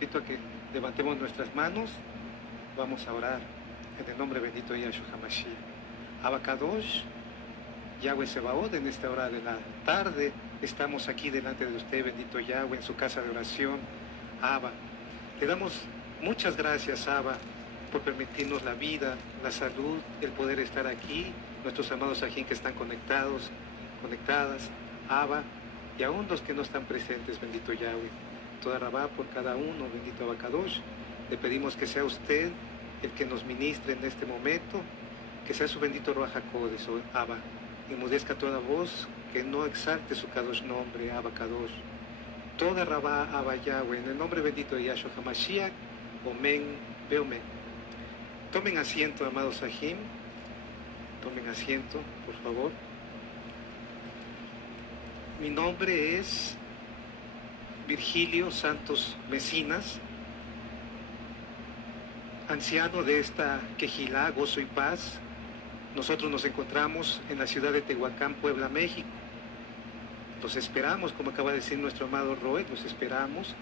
invito a que levantemos nuestras manos, vamos a orar en el nombre bendito de Yahshua HaMashiach. Abacadosh, Yahweh Sebaot, en esta hora de la tarde, estamos aquí delante de usted, bendito Yahweh, en su casa de oración. Abba, le damos muchas gracias, Abba, por permitirnos la vida, la salud, el poder estar aquí, nuestros amados ajín que están conectadas, Abba, y aún los que no están presentes, bendito Yahweh. Toda Rabá por cada uno, bendito Abacadosh. Le pedimos que sea usted el que nos ministre en este momento, que sea su bendito Ruach HaKodesh, Abba. Enmudezca toda voz, que no exalte su Kadosh nombre, Abacadosh. Toda Rabá, Abba Yahweh, en el nombre bendito de Yahshua HaMashiach, Omen, Beomen. Tomen asiento, amados Ajim. Tomen asiento, por favor. Mi nombre es Virgilio Santos Mesinas, anciano de esta Quejilá, Gozo y Paz. Nosotros nos encontramos en la ciudad de Tehuacán, Puebla, México. Los esperamos, como acaba de decir nuestro amado Roy, los esperamos.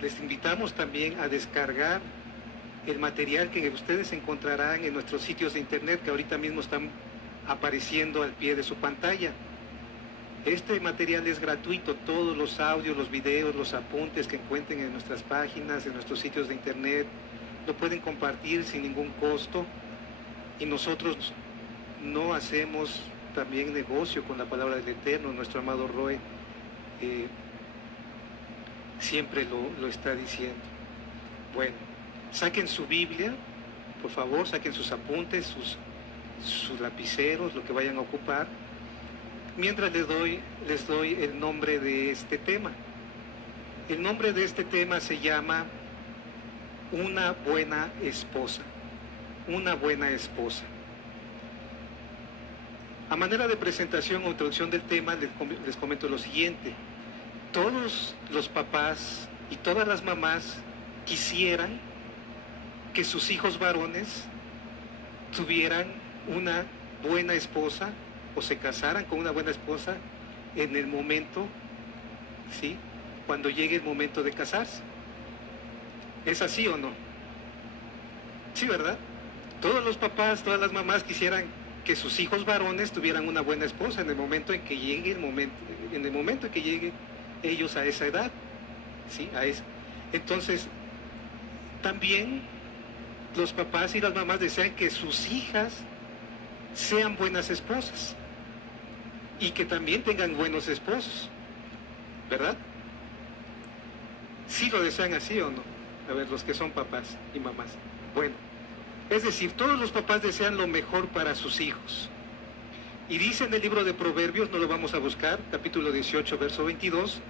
Les invitamos también a descargar el material que ustedes encontrarán en nuestros sitios de internet que ahorita mismo están apareciendo al pie de su pantalla. Este material es gratuito, todos los audios, los videos, los apuntes que encuentren en nuestras páginas, en nuestros sitios de internet, lo pueden compartir sin ningún costo. Y nosotros no hacemos también negocio con la palabra del Eterno. Nuestro amado Roy siempre lo está diciendo. Bueno, saquen su Biblia, por favor, saquen sus apuntes, sus lapiceros, lo que vayan a ocupar, mientras les doy el nombre de este tema. El nombre de este tema se llama Una buena esposa. Una buena esposa. A manera de presentación o introducción del tema, les comento lo siguiente. Todos los papás y todas las mamás quisieran que sus hijos varones tuvieran una buena esposa o se casaran con una buena esposa en el momento, ¿sí?, cuando llegue el momento de casarse. ¿Es así o no? Sí, ¿verdad? Todos los papás, todas las mamás quisieran que sus hijos varones tuvieran una buena esposa en el momento en que llegue ellos a esa edad, ¿sí? Entonces, también los papás y las mamás desean que sus hijas sean buenas esposas y que también tengan buenos esposos, ¿verdad? ¿Sí lo desean así o no? A ver, los que son papás y mamás. Bueno, es decir, todos los papás desean lo mejor para sus hijos. Y dice en el libro de Proverbios, no lo vamos a buscar, capítulo 18, verso 22,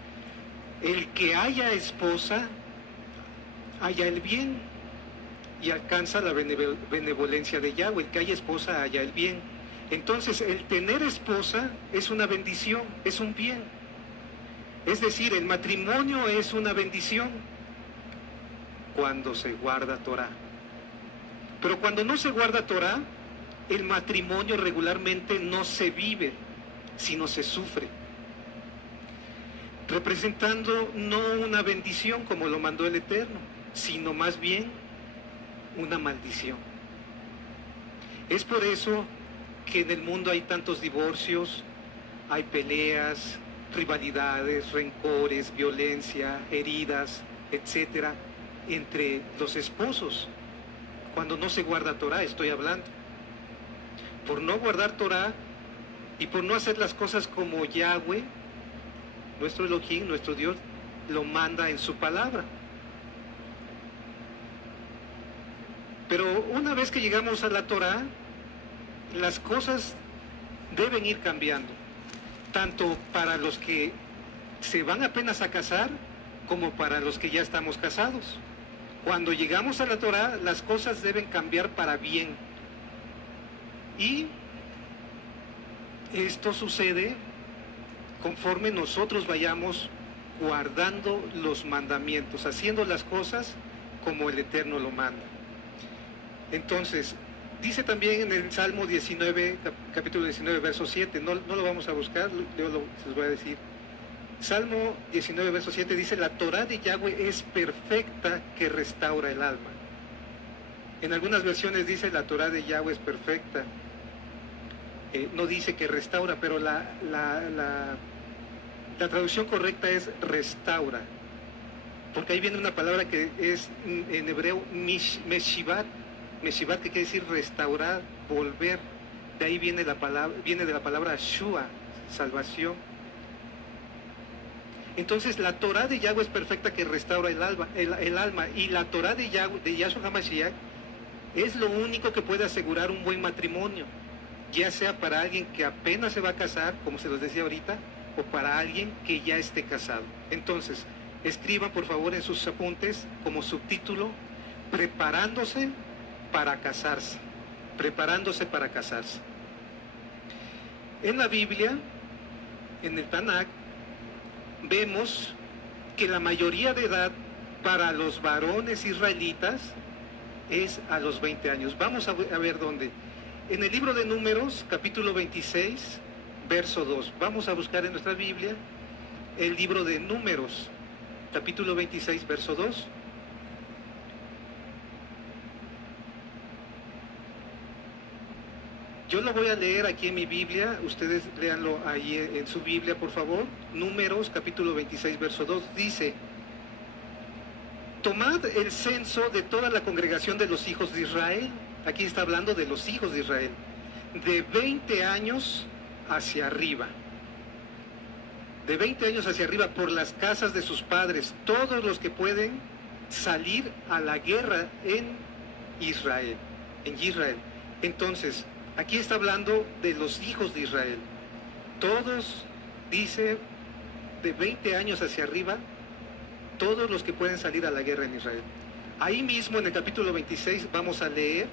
el que haya esposa, haya el bien y alcanza la benevolencia de Yahweh. El que haya esposa, haya el bien. Entonces, el tener esposa es una bendición, es un bien. Es decir, el matrimonio es una bendición cuando se guarda Torah. Pero cuando no se guarda Torah, el matrimonio regularmente no se vive, sino se sufre, representando no una bendición como lo mandó el Eterno, sino más bien una maldición. Es por eso que en el mundo hay tantos divorcios, hay peleas, rivalidades, rencores, violencia, heridas, etcétera, entre los esposos. Cuando no se guarda Torah, estoy hablando. Por no guardar Torah y por no hacer las cosas como Yahweh, nuestro Elohim, nuestro Dios, lo manda en su palabra. Pero una vez que llegamos a la Torah, las cosas deben ir cambiando, tanto para los que se van apenas a casar, como para los que ya estamos casados. Cuando llegamos a la Torah, las cosas deben cambiar para bien. Y esto sucede conforme nosotros vayamos guardando los mandamientos, haciendo las cosas como el Eterno lo manda. Entonces, Dice también en el Salmo 19, capítulo 19, verso 7, no lo vamos a buscar, yo se los voy a decir. Salmo 19, verso 7 dice: la Torá de Yahweh es perfecta, que restaura el alma. En algunas versiones dice: la Torá de Yahweh es perfecta. No dice que restaura, pero la traducción correcta es restaura. Porque ahí viene una palabra que es en hebreo meshivat, que quiere decir restaurar, volver. De ahí viene de la palabra shua, salvación. Entonces la Torá de Yahweh es perfecta, que restaura el alma. Y la Torá de Yahshua HaMashiach es lo único que puede asegurar un buen matrimonio, ya sea para alguien que apenas se va a casar, como se los decía ahorita, o para alguien que ya esté casado. Entonces, escriban por favor en sus apuntes como subtítulo: preparándose para casarse. Preparándose para casarse. En la Biblia, en el Tanakh, vemos que la mayoría de edad para los varones israelitas es a los 20 años. Vamos a ver dónde. En el libro de Números, capítulo 26, verso 2. Vamos a buscar en nuestra Biblia el libro de Números, capítulo 26, verso 2. Yo lo voy a leer aquí en mi Biblia, ustedes léanlo ahí en su Biblia, por favor. Números, capítulo 26, verso 2, dice: tomad el censo de toda la congregación de los hijos de Israel. Aquí está hablando de los hijos de Israel, de 20 años hacia arriba. De 20 años hacia arriba, por las casas de sus padres, todos los que pueden salir a la guerra en Israel. Entonces, aquí está hablando de los hijos de Israel. Todos, dice, de 20 años hacia arriba, todos los que pueden salir a la guerra en Israel. Ahí mismo en el capítulo 26 vamos a leer,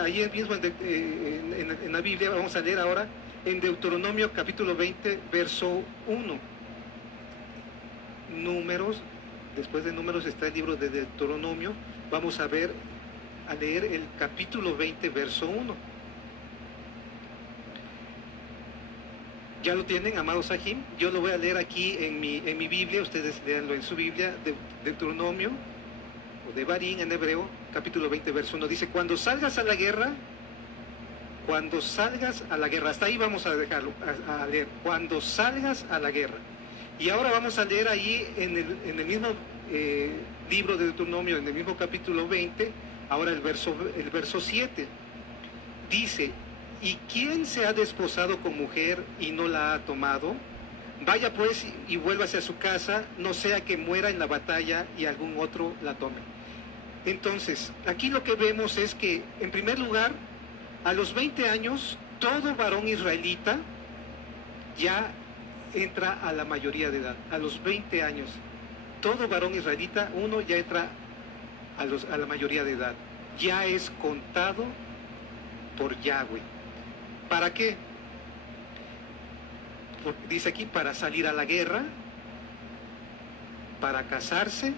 ahí mismo en la Biblia vamos a leer ahora en Deuteronomio capítulo 20, verso 1. Números, después de Números está el libro de Deuteronomio. Vamos a leer el capítulo 20, verso 1. ¿Ya lo tienen, amados Sahim? Yo lo voy a leer aquí en mi Biblia, ustedes leanlo en su Biblia, de Deuteronomio, o de Barín en hebreo, capítulo 20, verso 1. Dice: cuando salgas a la guerra, hasta ahí vamos a dejarlo, a leer, cuando salgas a la guerra. Y ahora vamos a leer ahí en el mismo libro de Deuteronomio, en el mismo capítulo 20, ahora el verso 7. Dice: ¿y quién se ha desposado con mujer y no la ha tomado? Vaya pues y vuélvase a su casa, no sea que muera en la batalla y algún otro la tome. Entonces, aquí lo que vemos es que, en primer lugar, a los 20 años, todo varón israelita ya entra a la mayoría de edad. A los 20 años, todo varón israelita, ya entra a la mayoría de edad. Ya es contado por Yahweh. ¿Para qué? Dice aquí: para salir a la guerra, para casarse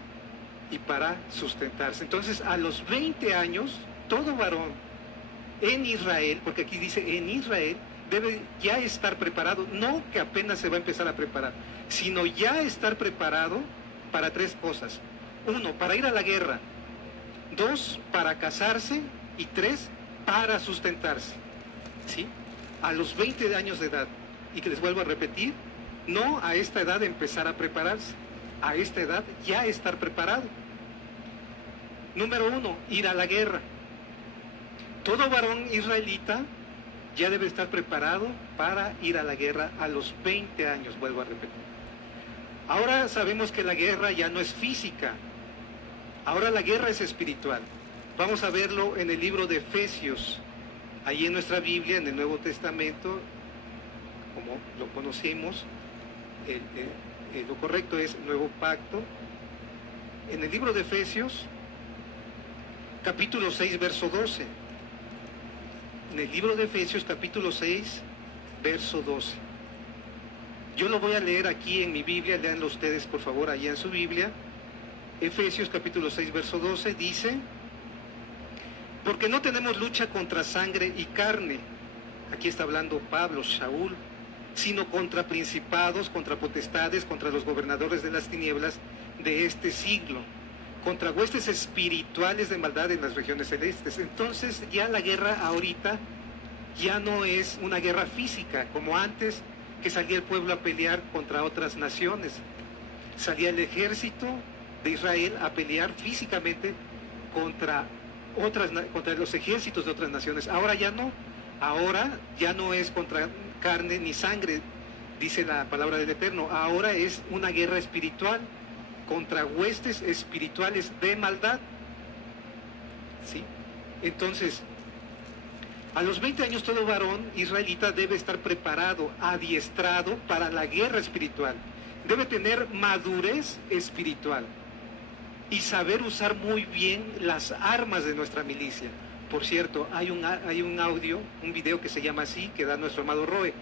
y para sustentarse. Entonces, a los 20 años, todo varón en Israel, porque aquí dice en Israel, debe ya estar preparado, no que apenas se va a empezar a preparar, sino ya estar preparado para 3 cosas. 1, para ir a la guerra. 2, para casarse. Y 3, para sustentarse. ¿Sí? A los 20 años de edad. Y que les vuelvo a repetir, no a esta edad empezar a prepararse, a esta edad ya estar preparado. Número 1, ir a la guerra. Todo varón israelita ya debe estar preparado para ir a la guerra a los 20 años, vuelvo a repetir. Ahora sabemos que la guerra ya no es física, ahora la guerra es espiritual. Vamos a verlo en el libro de Efesios, ahí en nuestra Biblia, en el Nuevo Testamento, como lo conocemos, lo correcto es Nuevo Pacto. En el libro de Efesios, capítulo 6, verso 12. En el libro de Efesios, capítulo 6, verso 12. Yo lo voy a leer aquí en mi Biblia, léanlo ustedes por favor allá en su Biblia. Efesios capítulo 6, verso 12 dice: Porque no tenemos lucha contra sangre y carne. Aquí está hablando Pablo, Shaul, sino contra principados, contra potestades, contra los gobernadores de las tinieblas de este siglo, contra huestes espirituales de maldad en las regiones celestes. Entonces ya la guerra ahorita ya no es una guerra física, como antes, que salía el pueblo a pelear contra otras naciones. Salía el ejército de Israel a pelear físicamente contra los ejércitos de otras naciones. Ahora ya no. Ahora ya no es contra carne ni sangre, dice la palabra del Eterno. Ahora es una guerra espiritual contra huestes espirituales de maldad. ¿Sí? Entonces, a los 20 años todo varón israelita debe estar preparado, adiestrado para la guerra espiritual. Debe tener madurez espiritual y saber usar muy bien las armas de nuestra milicia. Por cierto, hay un audio, un video que se llama así, que da nuestro amado Roe,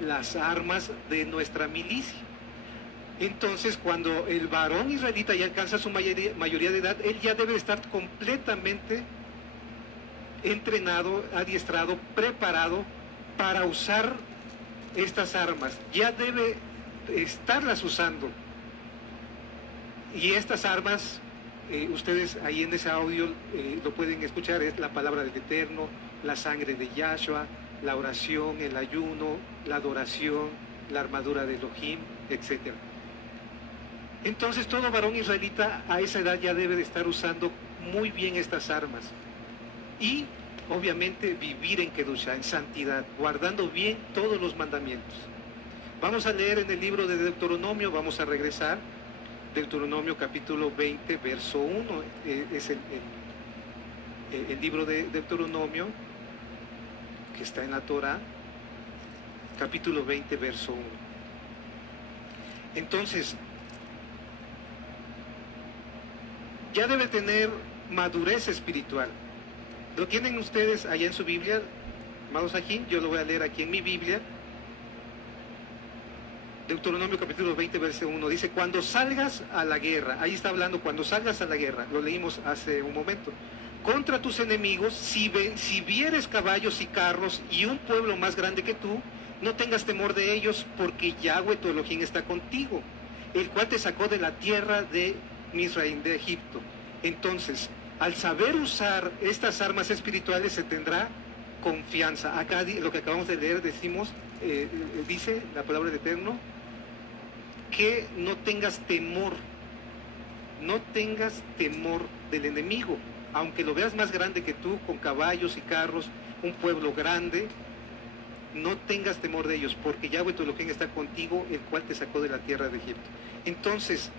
las armas de nuestra milicia. Entonces, cuando el varón israelita ya alcanza su mayoría de edad, él ya debe estar completamente entrenado, adiestrado, preparado para usar estas armas. Ya debe estarlas usando. Y estas armas, ustedes ahí en ese audio lo pueden escuchar, es la palabra del Eterno, la sangre de Yahshua, la oración, el ayuno, la adoración, la armadura de Elohim, etc. Entonces todo varón israelita a esa edad ya debe de estar usando muy bien estas armas. Y obviamente vivir en Kedusha, en santidad, guardando bien todos los mandamientos. Vamos a leer en el libro de Deuteronomio, vamos a regresar. Deuteronomio capítulo 20, verso 1, es el libro de Deuteronomio, que está en la Torah, capítulo 20, verso 1. Entonces, ya debe tener madurez espiritual. ¿Lo tienen ustedes allá en su Biblia, amados aquí? Yo lo voy a leer aquí en mi Biblia. Deuteronomio capítulo 20, verso 1, dice, cuando salgas a la guerra, ahí está hablando, cuando salgas a la guerra, lo leímos hace un momento, contra tus enemigos, si vieres caballos y carros y un pueblo más grande que tú, no tengas temor de ellos, porque Yahweh tu Elohim está contigo, el cual te sacó de la tierra de Misraim, de Egipto. Entonces, al saber usar estas armas espirituales se tendrá confianza. Acá lo que acabamos de leer decimos, dice la palabra del Eterno, que no tengas temor del enemigo, aunque lo veas más grande que tú, con caballos y carros, un pueblo grande, no tengas temor de ellos, porque Yahweh tu Elohim está contigo, el cual te sacó de la tierra de Egipto. Entonces,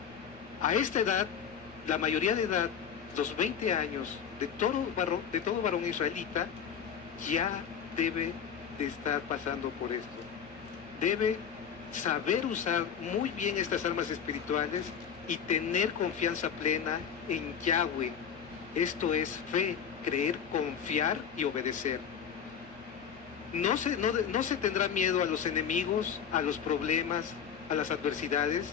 a esta edad, la mayoría de edad, los 20 años de todo varón israelita, ya debe de estar pasando por esto. Debe saber usar muy bien estas armas espirituales y tener confianza plena en Yahweh. Esto es fe, creer, confiar y obedecer. No se tendrá miedo a los enemigos, a los problemas, a las adversidades,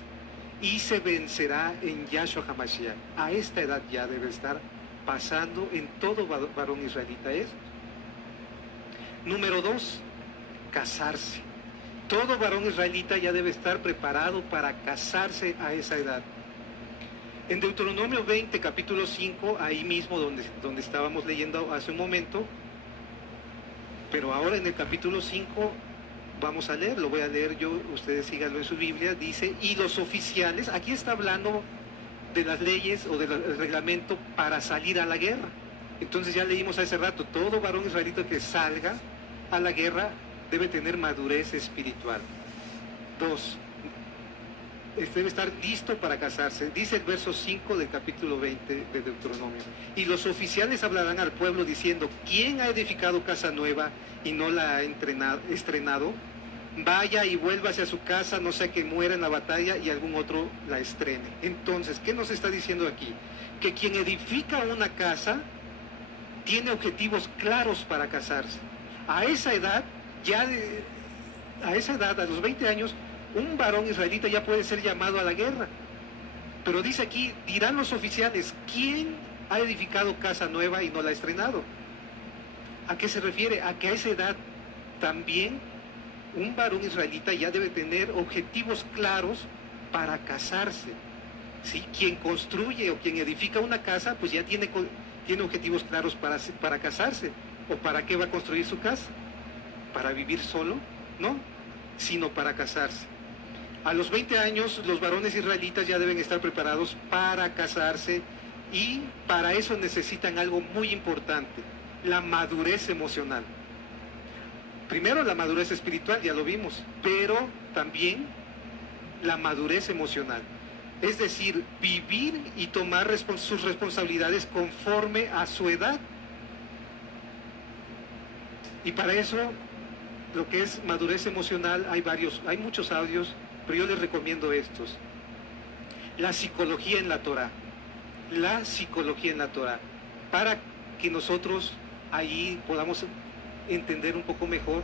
y se vencerá en Yahshua HaMashiach. A esta edad ya debe estar pasando en todo varón israelita esto. Número 2, casarse. Todo varón israelita ya debe estar preparado para casarse a esa edad. En Deuteronomio 20, capítulo 5, ahí mismo donde estábamos leyendo hace un momento, pero ahora en el capítulo 5 vamos a leer, lo voy a leer yo, ustedes síganlo en su Biblia, dice, y los oficiales, aquí está hablando de las leyes o del reglamento para salir a la guerra. Entonces ya leímos hace rato, todo varón israelita que salga a la guerra debe tener madurez espiritual. 2, debe estar listo para casarse. Dice el verso 5 del capítulo 20 de Deuteronomio. Y los oficiales hablarán al pueblo diciendo, ¿quién ha edificado casa nueva y no la ha estrenado? Vaya y vuélvase a su casa, no sea que muera en la batalla y algún otro la estrene. Entonces, ¿qué nos está diciendo aquí? Que quien edifica una casa tiene objetivos claros para casarse. A esa edad, a los 20 años, un varón israelita ya puede ser llamado a la guerra. Pero dice aquí, dirán los oficiales, ¿quién ha edificado casa nueva y no la ha estrenado? ¿A qué se refiere? A que a esa edad también un varón israelita ya debe tener objetivos claros para casarse. ¿Sí? Quien construye o quien edifica una casa, pues ya tiene objetivos claros para casarse. ¿O para qué va a construir su casa? ¿Para vivir solo? No, sino para casarse. A los 20 años los varones israelitas ya deben estar preparados para casarse, y para eso necesitan algo muy importante: la madurez emocional. Primero la madurez espiritual, ya lo vimos, pero también la madurez emocional. Es decir, vivir y tomar sus responsabilidades conforme a su edad. Y para eso, lo que es madurez emocional, hay muchos audios, pero yo les recomiendo estos. La psicología en la Torá. La psicología en la Torá. Para que nosotros ahí podamos entender un poco mejor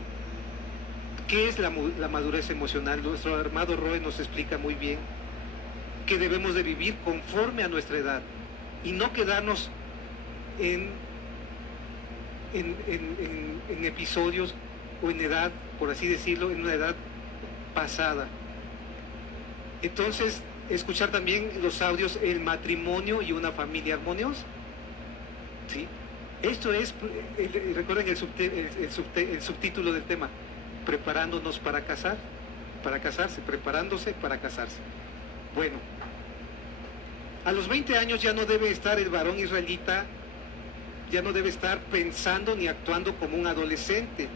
qué es la madurez emocional. Nuestro hermano Roe nos explica muy bien que debemos de vivir conforme a nuestra edad y no quedarnos en episodios o en edad, por así decirlo, en una edad pasada. Entonces, escuchar también los audios El matrimonio y una familia armoniosa. ¿Sí? Esto es, recuerden el subtítulo del tema: preparándonos para casarse, preparándose para casarse. Bueno, a los 20 años ya no debe estar el varón israelita, ya no debe estar pensando ni actuando como un adolescente.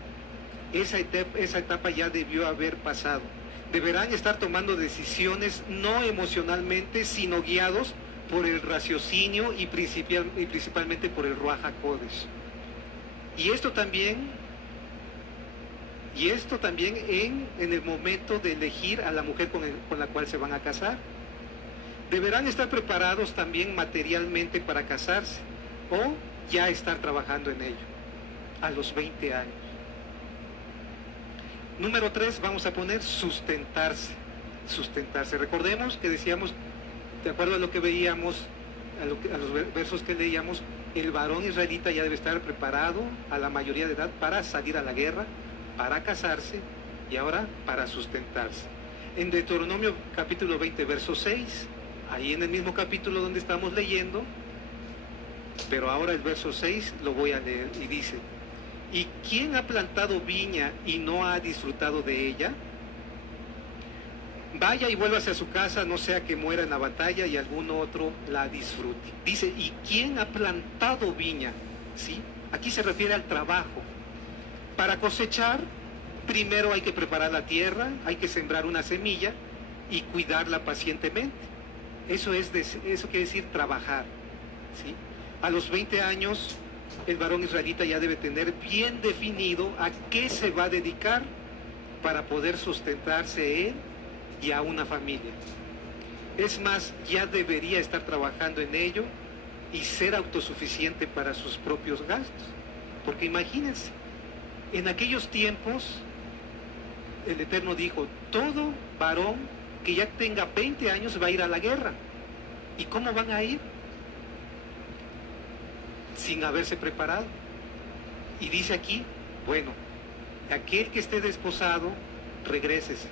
Esa etapa ya debió haber pasado. Deberán estar tomando decisiones no emocionalmente, sino guiados por el raciocinio y principalmente por el Ruach HaKodesh. Y esto también en el momento de elegir a la mujer con la cual se van a casar. Deberán estar preparados también materialmente para casarse, o ya estar trabajando en ello a los 20 años. Número 3, vamos a poner sustentarse. Recordemos que decíamos, de acuerdo a lo que veíamos, a los versos que leíamos, el varón israelita ya debe estar preparado a la mayoría de edad para salir a la guerra, para casarse y ahora para sustentarse. En Deuteronomio capítulo 20, verso 6, ahí en el mismo capítulo donde estamos leyendo, pero ahora el verso 6 lo voy a leer y dice: ¿y quién ha plantado viña y no ha disfrutado de ella? Vaya y vuélvase a su casa, no sea que muera en la batalla y algún otro la disfrute. Dice: ¿y quién ha plantado viña? ¿Sí? Aquí se refiere al trabajo. Para cosechar, primero hay que preparar la tierra, hay que sembrar una semilla y cuidarla pacientemente. Eso quiere decir trabajar. ¿Sí? A los 20 años, el varón israelita ya debe tener bien definido a qué se va a dedicar para poder sustentarse él y a una familia. Es más, ya debería estar trabajando en ello y ser autosuficiente para sus propios gastos. Porque imagínense, en aquellos tiempos, el Eterno dijo: todo varón que ya tenga 20 años va a ir a la guerra. ¿Y cómo van a ir? Sin haberse preparado. Y dice aquí: bueno, aquel que esté desposado, regrésese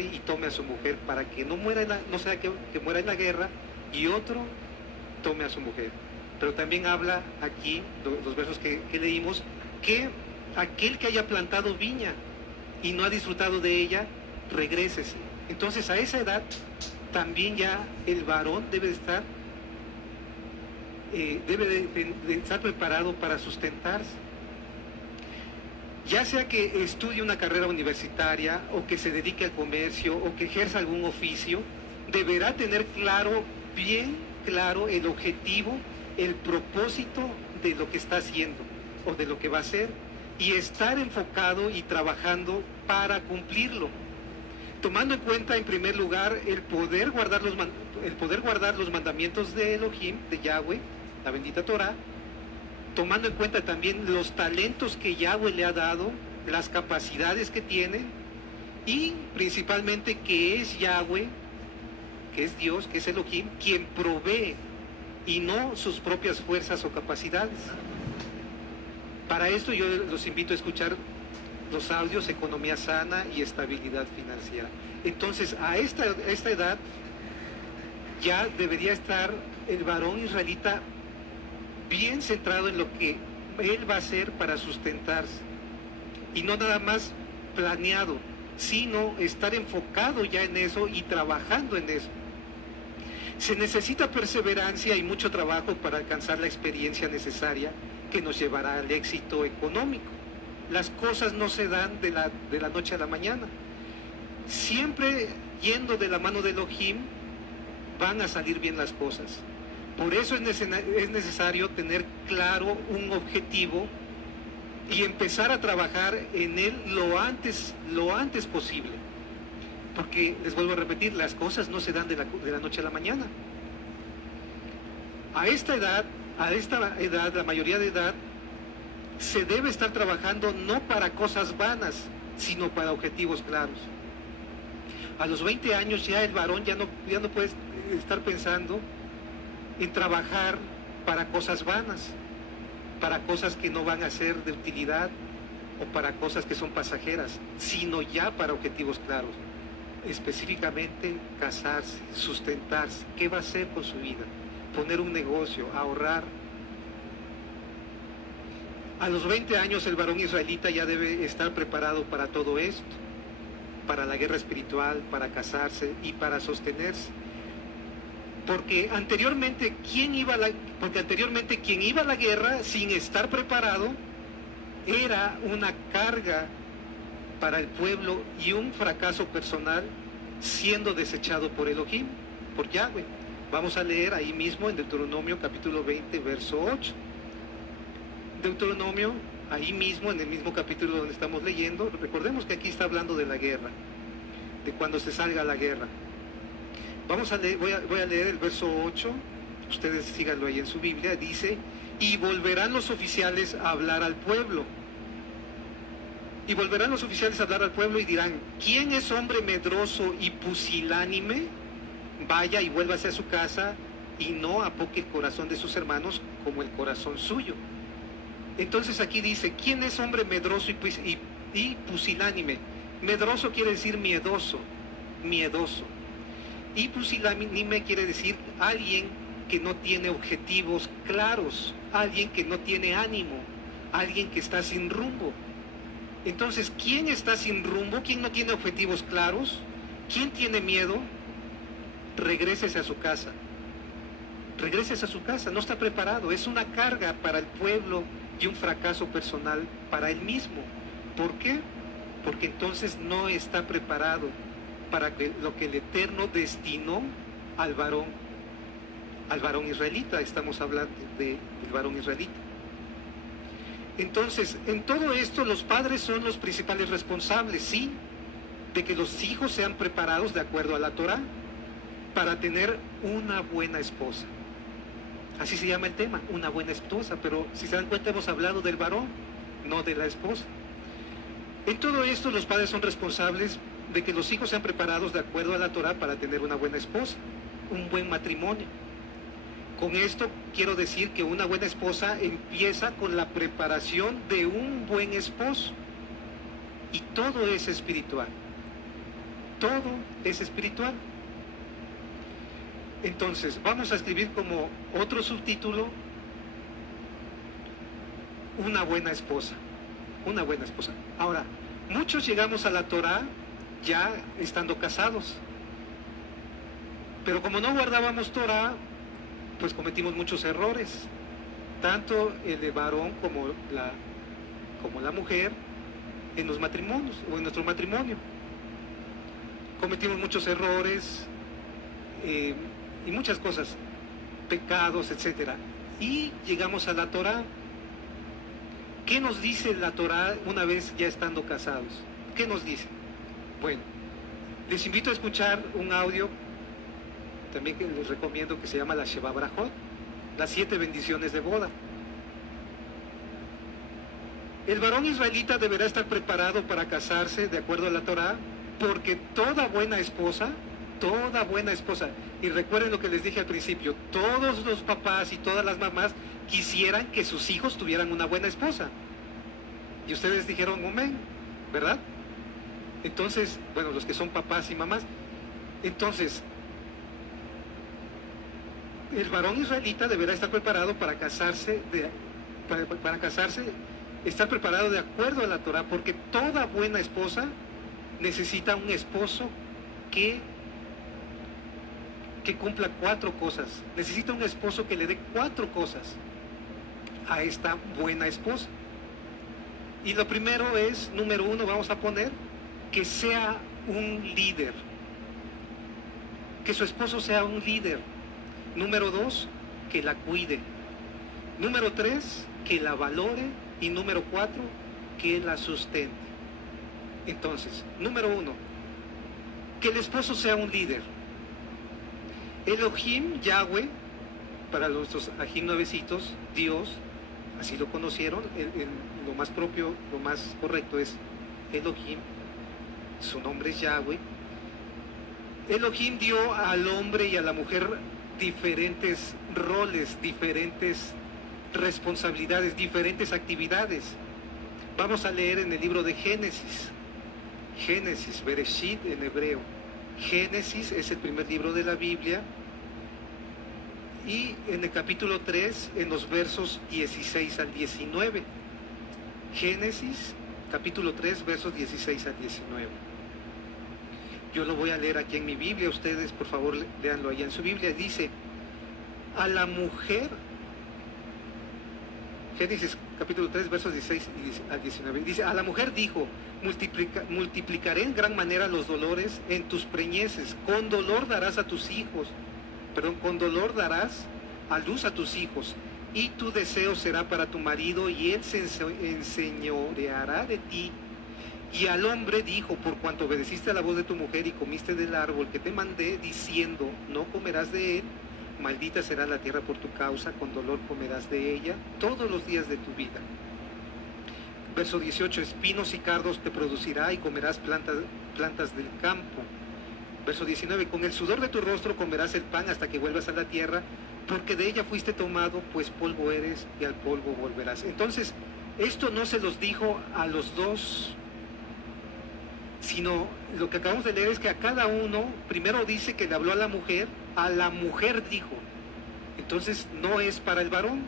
y tome a su mujer, para que no sea que muera en la guerra y otro tome a su mujer. Pero también habla aquí, los versos que leímos, que aquel que haya plantado viña y no ha disfrutado de ella, regrésese. Entonces, a esa edad también ya el varón debe de estar preparado para sustentarse. Ya sea que estudie una carrera universitaria, o que se dedique al comercio, o que ejerza algún oficio, deberá tener bien claro el objetivo, el propósito de lo que está haciendo o de lo que va a hacer, y estar enfocado y trabajando para cumplirlo, tomando en cuenta en primer lugar el poder guardar los mandamientos de Elohim, de Yahweh, la bendita Torah, tomando en cuenta también los talentos que Yahweh le ha dado, las capacidades que tiene, y principalmente que es Yahweh, que es Dios, que es Elohim, quien provee, y no sus propias fuerzas o capacidades. Para esto yo los invito a escuchar los audios Economía Sana y Estabilidad Financiera. Entonces, a esta edad ya debería estar el varón israelita bien centrado en lo que él va a hacer para sustentarse. Y no nada más planeado, sino estar enfocado ya en eso y trabajando en eso. Se necesita perseverancia y mucho trabajo para alcanzar la experiencia necesaria que nos llevará al éxito económico. Las cosas no se dan de la noche a la mañana. Siempre yendo de la mano de Elohim van a salir bien las cosas. Por eso es necesario tener claro un objetivo y empezar a trabajar en él lo antes posible. Porque, les vuelvo a repetir, las cosas no se dan de la noche a la mañana. A esta edad, la mayoría de edad, se debe estar trabajando no para cosas vanas, sino para objetivos claros. A los 20 años ya el varón ya no puede estar pensando en trabajar para cosas vanas, para cosas que no van a ser de utilidad o para cosas que son pasajeras, sino ya para objetivos claros. Específicamente casarse, sustentarse, qué va a hacer con su vida, poner un negocio, ahorrar. A los 20 años el varón israelita ya debe estar preparado para todo esto, para la guerra espiritual, para casarse y para sostenerse. Porque anteriormente quien iba a la guerra sin estar preparado era una carga para el pueblo y un fracaso personal siendo desechado por Elohim, por Yahweh. Vamos a leer ahí mismo en Deuteronomio capítulo 20, verso 8. Deuteronomio, ahí mismo, en el mismo capítulo donde estamos leyendo, recordemos que aquí está hablando de la guerra, de cuando se salga a la guerra. Vamos a leer, voy a leer el verso 8, ustedes síganlo ahí en su Biblia, dice, y volverán los oficiales a hablar al pueblo. Y volverán los oficiales a hablar al pueblo y dirán, ¿quién es hombre medroso y pusilánime? Vaya y vuélvase a su casa y no apoque el corazón de sus hermanos como el corazón suyo. Entonces aquí dice, ¿quién es hombre medroso y pusilánime? Medroso quiere decir miedoso. Y pusilánime quiere decir alguien que no tiene objetivos claros, alguien que no tiene ánimo, alguien que está sin rumbo. Entonces, ¿quién está sin rumbo? ¿Quién no tiene objetivos claros? ¿Quién tiene miedo? Regrésese a su casa. Regrésese a su casa, no está preparado. Es una carga para el pueblo y un fracaso personal para él mismo. ¿Por qué? Porque entonces no está preparado para lo que el Eterno destinó al varón israelita. Estamos hablando del varón israelita. Entonces, en todo esto los padres son los principales responsables, sí, de que los hijos sean preparados de acuerdo a la Torá para tener una buena esposa. Así se llama el tema, una buena esposa, pero si se dan cuenta hemos hablado del varón, no de la esposa. En todo esto los padres son responsables de que los hijos sean preparados de acuerdo a la Torá para tener una buena esposa, un buen matrimonio. Con esto quiero decir que una buena esposa empieza con la preparación de un buen esposo. Y todo es espiritual. Todo es espiritual. Entonces, vamos a escribir como otro subtítulo, una buena esposa. Una buena esposa. Ahora, muchos llegamos a la Torá ya estando casados. Pero como no guardábamos Torá, pues cometimos muchos errores, tanto el de varón como la mujer en los matrimonios o en nuestro matrimonio. Cometimos muchos errores y muchas cosas, pecados, etcétera. Y llegamos a la Torá. ¿Qué nos dice la Torá una vez ya estando casados? ¿Qué nos dice? Bueno, les invito a escuchar un audio también que les recomiendo, que se llama la Sheva Brajot, las 7 bendiciones de boda. El varón israelita deberá estar preparado para casarse de acuerdo a la Torá, porque toda buena esposa, y recuerden lo que les dije al principio, todos los papás y todas las mamás quisieran que sus hijos tuvieran una buena esposa. Y ustedes dijeron amén, ¿verdad? Entonces, bueno, los que son papás y mamás, entonces, el varón israelita deberá estar preparado para casarse, para casarse, estar preparado de acuerdo a la Torah, porque toda buena esposa necesita un esposo que cumpla 4 cosas. Necesita un esposo que le dé 4 cosas a esta buena esposa. Y lo primero es, número 1, vamos a poner, que sea un líder. Que su esposo sea un líder. Número 2, que la cuide. Número 3, que la valore. Y número 4, que la sustente. Entonces, número 1, que el esposo sea un líder. Elohim, Yahweh, para nuestros ajín nuevecitos, Dios, así lo conocieron, lo más propio, lo más correcto es Elohim, su nombre es Yahweh. Elohim dio al hombre y a la mujer diferentes roles, diferentes responsabilidades, diferentes actividades. Vamos a leer en el libro de Génesis, Bereshit en hebreo. Génesis es el primer libro de la Biblia, y en el capítulo 3, en los versos 16 al 19. Génesis, capítulo 3, versos 16 al 19. Yo lo voy a leer aquí en mi Biblia, ustedes por favor léanlo allá en su Biblia. Dice, a la mujer, Génesis capítulo 3, versos 16 al 19, dice, a la mujer dijo, multiplicaré en gran manera los dolores en tus preñeces, con dolor darás a tus hijos, con dolor darás a luz a tus hijos, y tu deseo será para tu marido, y él se enseñoreará de ti. Y al hombre dijo, por cuanto obedeciste a la voz de tu mujer y comiste del árbol que te mandé, diciendo, no comerás de él, maldita será la tierra por tu causa, con dolor comerás de ella todos los días de tu vida. Verso 18, espinos y cardos te producirá y comerás plantas del campo. Verso 19, con el sudor de tu rostro comerás el pan hasta que vuelvas a la tierra, porque de ella fuiste tomado, pues polvo eres y al polvo volverás. Entonces, esto no se los dijo a los dos, sino lo que acabamos de leer es que a cada uno, primero dice que le habló a la mujer dijo. Entonces, no es para el varón.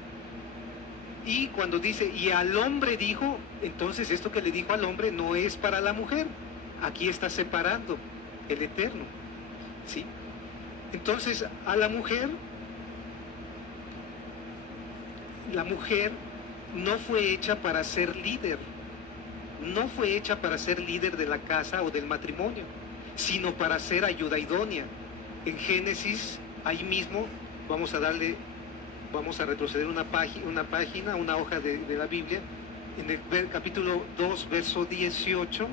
Y cuando dice, y al hombre dijo, entonces esto que le dijo al hombre no es para la mujer. Aquí está separando el Eterno, ¿sí? Entonces, a la mujer no fue hecha para ser líder, no fue hecha para ser líder de la casa o del matrimonio, sino para ser ayuda idónea. En Génesis, ahí mismo, vamos a retroceder una página, una hoja de la Biblia, en el capítulo 2, verso 18,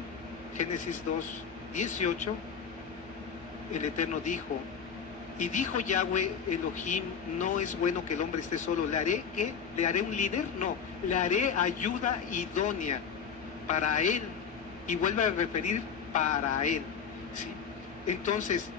Génesis 2, 18, el Eterno dijo, y dijo Yahweh Elohim, no es bueno que el hombre esté solo, ¿le haré qué? ¿Le haré un líder? No, le haré ayuda idónea para él, y vuelve a referir para él, ¿sí? Entonces,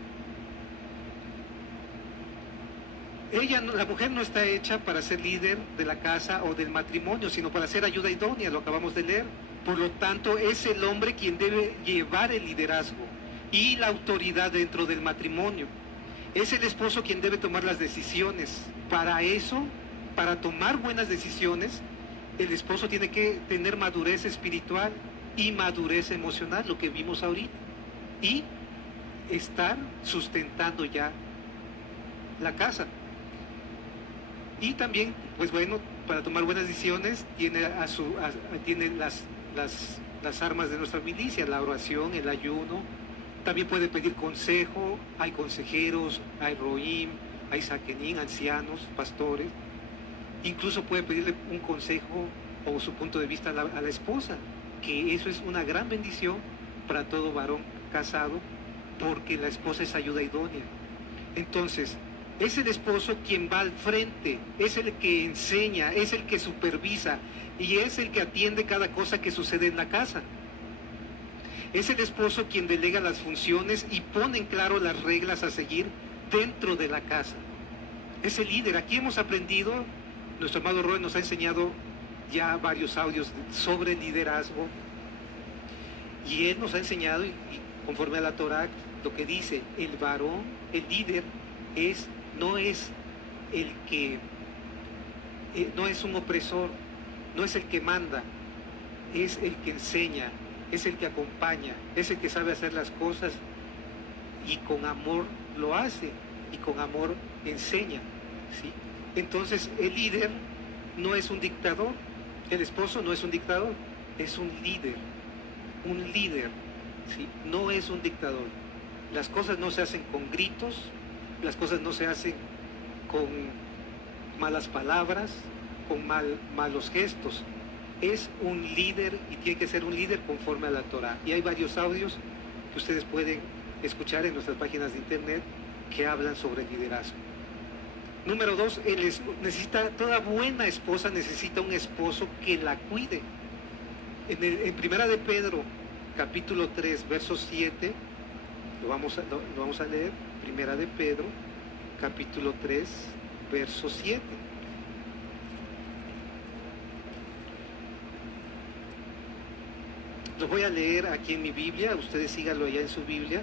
la mujer no está hecha para ser líder de la casa o del matrimonio, sino para ser ayuda idónea, lo acabamos de leer. Por lo tanto, es el hombre quien debe llevar el liderazgo y la autoridad dentro del matrimonio. Es el esposo quien debe tomar las decisiones. Para eso, para tomar buenas decisiones, el esposo tiene que tener madurez espiritual y madurez emocional, lo que vimos ahorita, y estar sustentando ya la casa. Y también, pues bueno, para tomar buenas decisiones tiene las armas de nuestra milicia, la oración, el ayuno. También puede pedir consejo, hay consejeros, hay roim, hay saquenín, ancianos, pastores. Incluso puede pedirle un consejo o su punto de vista a la esposa, que eso es una gran bendición para todo varón casado, porque la esposa es ayuda idónea. Entonces, es el esposo quien va al frente, es el que enseña, es el que supervisa y es el que atiende cada cosa que sucede en la casa. Es el esposo quien delega las funciones y pone en claro las reglas a seguir dentro de la casa. Es el líder. Aquí hemos aprendido, nuestro amado Roy nos ha enseñado ya varios audios sobre liderazgo, y él nos ha enseñado, y conforme a la Torá, lo que dice, el varón, el líder, no es el que, no es un opresor, no es el que manda, es el que enseña, es el que acompaña, es el que sabe hacer las cosas y con amor lo hace y con amor enseña, ¿sí? Entonces el líder no es un dictador, el esposo no es un dictador, es un líder, ¿sí? No es un dictador. Las cosas no se hacen con gritos, las cosas no se hacen con malas palabras, con malos gestos. Es un líder y tiene que ser un líder conforme a la Torá. Y hay varios audios que ustedes pueden escuchar en nuestras páginas de internet que hablan sobre liderazgo. Número 2, toda buena esposa necesita un esposo que la cuide. En Primera de Pedro, capítulo 3, verso 7, lo vamos a leer. Primera de Pedro, capítulo 3, verso 7. Lo voy a leer aquí en mi Biblia, ustedes síganlo allá en su Biblia.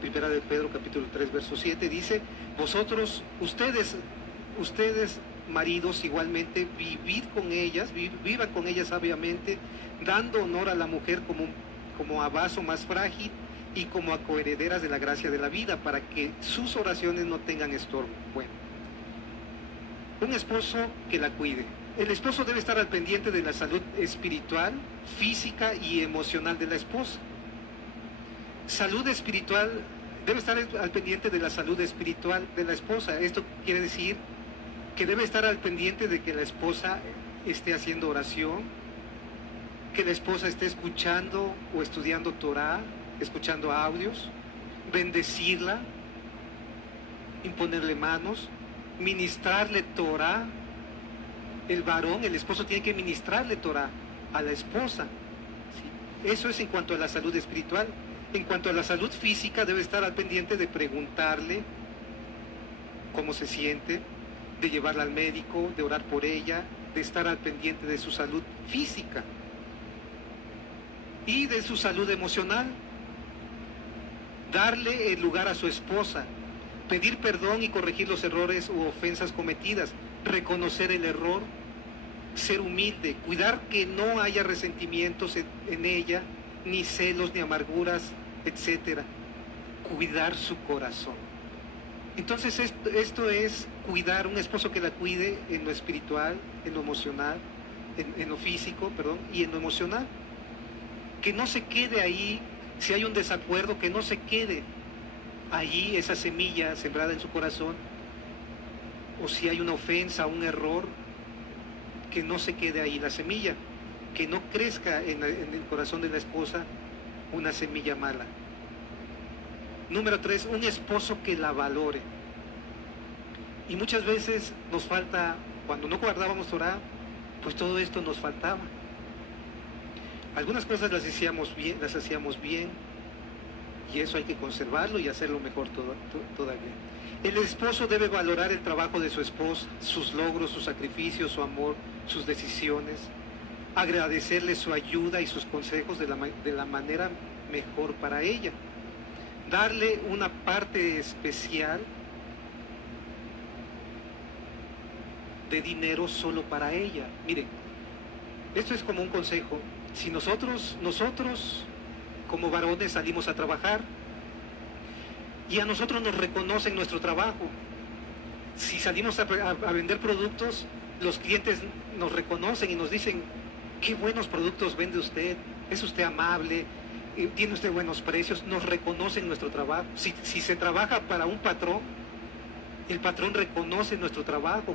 Primera de Pedro, capítulo 3, verso 7, dice: ustedes maridos, igualmente, vivan con ellas sabiamente, dando honor a la mujer como a vaso más frágil y como a coherederas de la gracia de la vida, para que sus oraciones no tengan estorbo. Bueno, un esposo que la cuide. El esposo debe estar al pendiente de la salud espiritual, física y emocional de la esposa. Salud espiritual, debe estar al pendiente de la salud espiritual de la esposa. Esto quiere decir que debe estar al pendiente de que la esposa esté haciendo oración, que la esposa esté escuchando o estudiando Torah, escuchando audios, bendecirla, imponerle manos, ministrarle Torah. El varón, el esposo, tiene que ministrarle Torah a la esposa, ¿sí? Eso es en cuanto a la salud espiritual. En cuanto a la salud física, debe estar al pendiente de preguntarle cómo se siente, de llevarla al médico, de orar por ella, de estar al pendiente de su salud física y de su salud emocional. Darle el lugar a su esposa, pedir perdón y corregir los errores u ofensas cometidas, reconocer el error, ser humilde, cuidar que no haya resentimientos en ella, ni celos, ni amarguras, etc. Cuidar su corazón. Entonces esto es cuidar, un esposo que la cuide en lo espiritual, en lo emocional, en lo físico, perdón, y en lo emocional. Que no se quede ahí, si hay un desacuerdo, que no se quede allí esa semilla sembrada en su corazón, o si hay una ofensa, un error, que no se quede ahí la semilla, que no crezca en el corazón de la esposa una semilla mala. Número 3, un esposo que la valore. Y muchas veces nos falta, cuando no guardábamos Torah, pues todo esto nos faltaba. Algunas cosas las hacíamos bien, y eso hay que conservarlo y hacerlo mejor todavía. El esposo debe valorar el trabajo de su esposa, sus logros, sus sacrificios, su amor, sus decisiones, agradecerle su ayuda y sus consejos de la manera mejor para ella, darle una parte especial de dinero solo para ella. Miren, esto es como un consejo. Si nosotros como varones salimos a trabajar y a nosotros nos reconocen nuestro trabajo, si salimos a vender productos, los clientes nos reconocen y nos dicen: qué buenos productos vende usted, es usted amable, tiene usted buenos precios. Nos reconocen nuestro trabajo. Si se trabaja para un patrón, el patrón reconoce nuestro trabajo,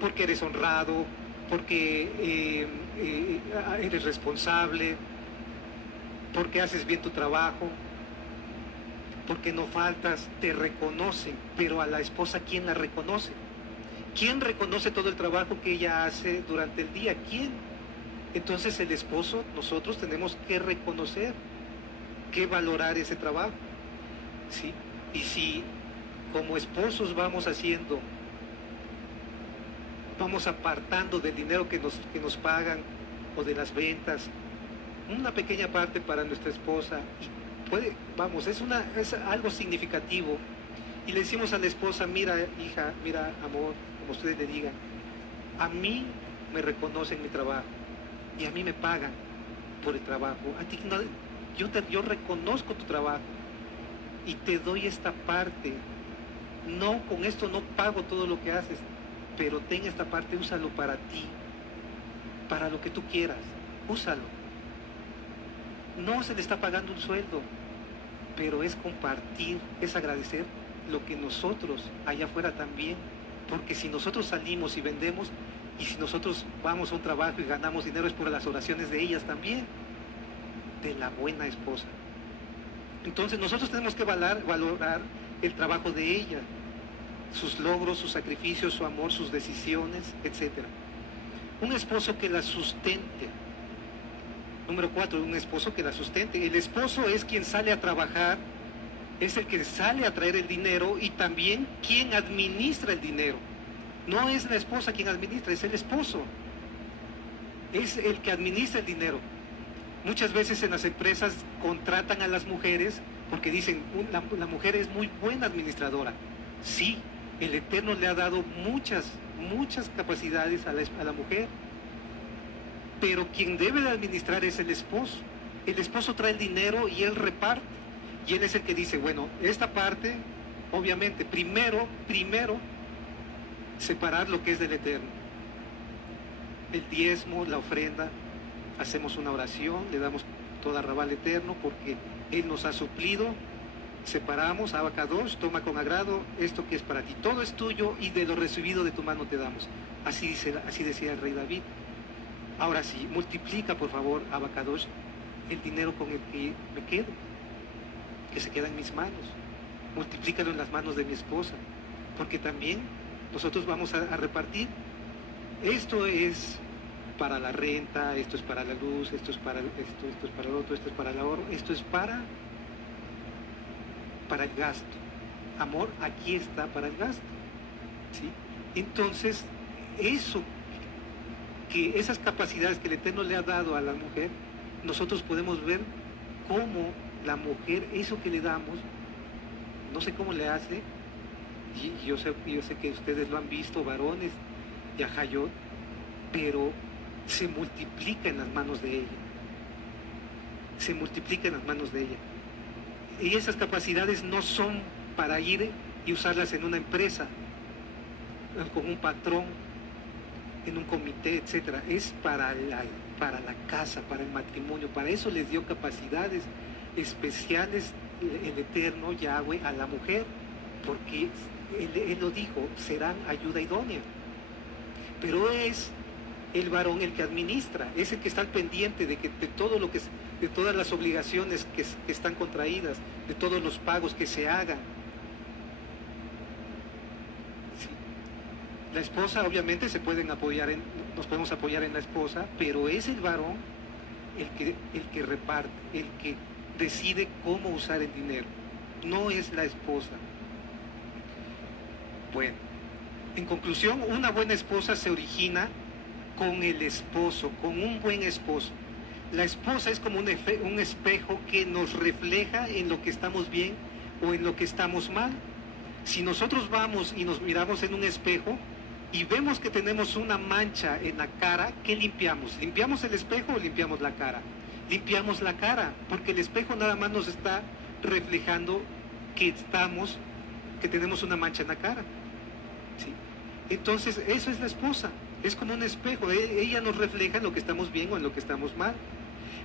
porque eres honrado, porque eres responsable, porque haces bien tu trabajo, porque no faltas, te reconocen. Pero a la esposa, ¿quién la reconoce? ¿Quién reconoce todo el trabajo que ella hace durante el día? ¿Quién? Entonces el esposo, nosotros tenemos que reconocer, que valorar ese trabajo, ¿sí? Y si como esposos vamos haciendo vamos apartando del dinero que nos pagan o de las ventas, una pequeña parte para nuestra esposa. Y vamos, es algo significativo. Y le decimos a la esposa, mira hija, mira amor, como ustedes le digan, a mí me reconocen mi trabajo y a mí me pagan por el trabajo. A ti no, yo reconozco tu trabajo y te doy esta parte. No, con esto no pago todo lo que haces, pero ten esta parte, úsalo para ti, para lo que tú quieras, úsalo. No se le está pagando un sueldo, pero es compartir, es agradecer lo que nosotros allá afuera también, porque si nosotros salimos y vendemos, y si nosotros vamos a un trabajo y ganamos dinero, es por las oraciones de ellas también, de la buena esposa. Entonces nosotros tenemos que valorar el trabajo de ella, sus logros, sus sacrificios, su amor, sus decisiones, etc. Un esposo que la sustente. Número 4, un esposo que la sustente. El esposo es quien sale a trabajar, es el que sale a traer el dinero y también quien administra el dinero. No es la esposa quien administra, es el esposo. Es el que administra el dinero. Muchas veces en las empresas contratan a las mujeres porque dicen, la mujer es muy buena administradora. Sí, el Eterno le ha dado muchas capacidades a la mujer, pero quien debe de administrar es el esposo. El esposo trae el dinero y él reparte. Y él es el que dice, bueno, esta parte, obviamente, primero, separar lo que es del Eterno. El diezmo, la ofrenda, hacemos una oración, le damos toda rabá al Eterno porque Él nos ha suplido. Separamos, Abacadosh, toma con agrado esto que es para ti. Todo es tuyo y de lo recibido de tu mano te damos. Así decía el rey David. Ahora sí, multiplica por favor, Abacadosh, el dinero con el que me quedo, que se queda en mis manos. Multiplícalo en las manos de mi esposa, porque también nosotros vamos a repartir. Esto es para la renta, esto es para la luz, esto es para el otro, esto es para el ahorro, esto es para el gasto. Amor, aquí está para el gasto, ¿sí? Entonces, esas capacidades que el Eterno le ha dado a la mujer, nosotros podemos ver cómo la mujer, eso que le damos, no sé cómo le hace, y yo sé que ustedes lo han visto, varones, y a Hayot, pero se multiplica en las manos de ella. Se multiplica en las manos de ella. Y esas capacidades no son para ir y usarlas en una empresa, con un patrón, en un comité, etcétera. Es para la casa, para el matrimonio. Para eso les dio capacidades especiales el Eterno Yahweh a la mujer, porque él lo dijo, serán ayuda idónea. Pero es el varón el que administra, es el que está al pendiente de todas las obligaciones que están contraídas, de todos los pagos que se hagan. Sí. La esposa, obviamente, nos podemos apoyar en la esposa, pero es el varón el que reparte, el que decide cómo usar el dinero, no es la esposa. Bueno, en conclusión, una buena esposa se origina con el esposo, con un buen esposo. La esposa es como un espejo que nos refleja en lo que estamos bien o en lo que estamos mal. Si nosotros vamos y nos miramos en un espejo y vemos que tenemos una mancha en la cara, ¿qué limpiamos? ¿Limpiamos el espejo o limpiamos la cara? Limpiamos la cara, porque el espejo nada más nos está reflejando que tenemos una mancha en la cara. ¿Sí? Entonces, eso es la esposa. Es como un espejo, ella nos refleja en lo que estamos bien o en lo que estamos mal.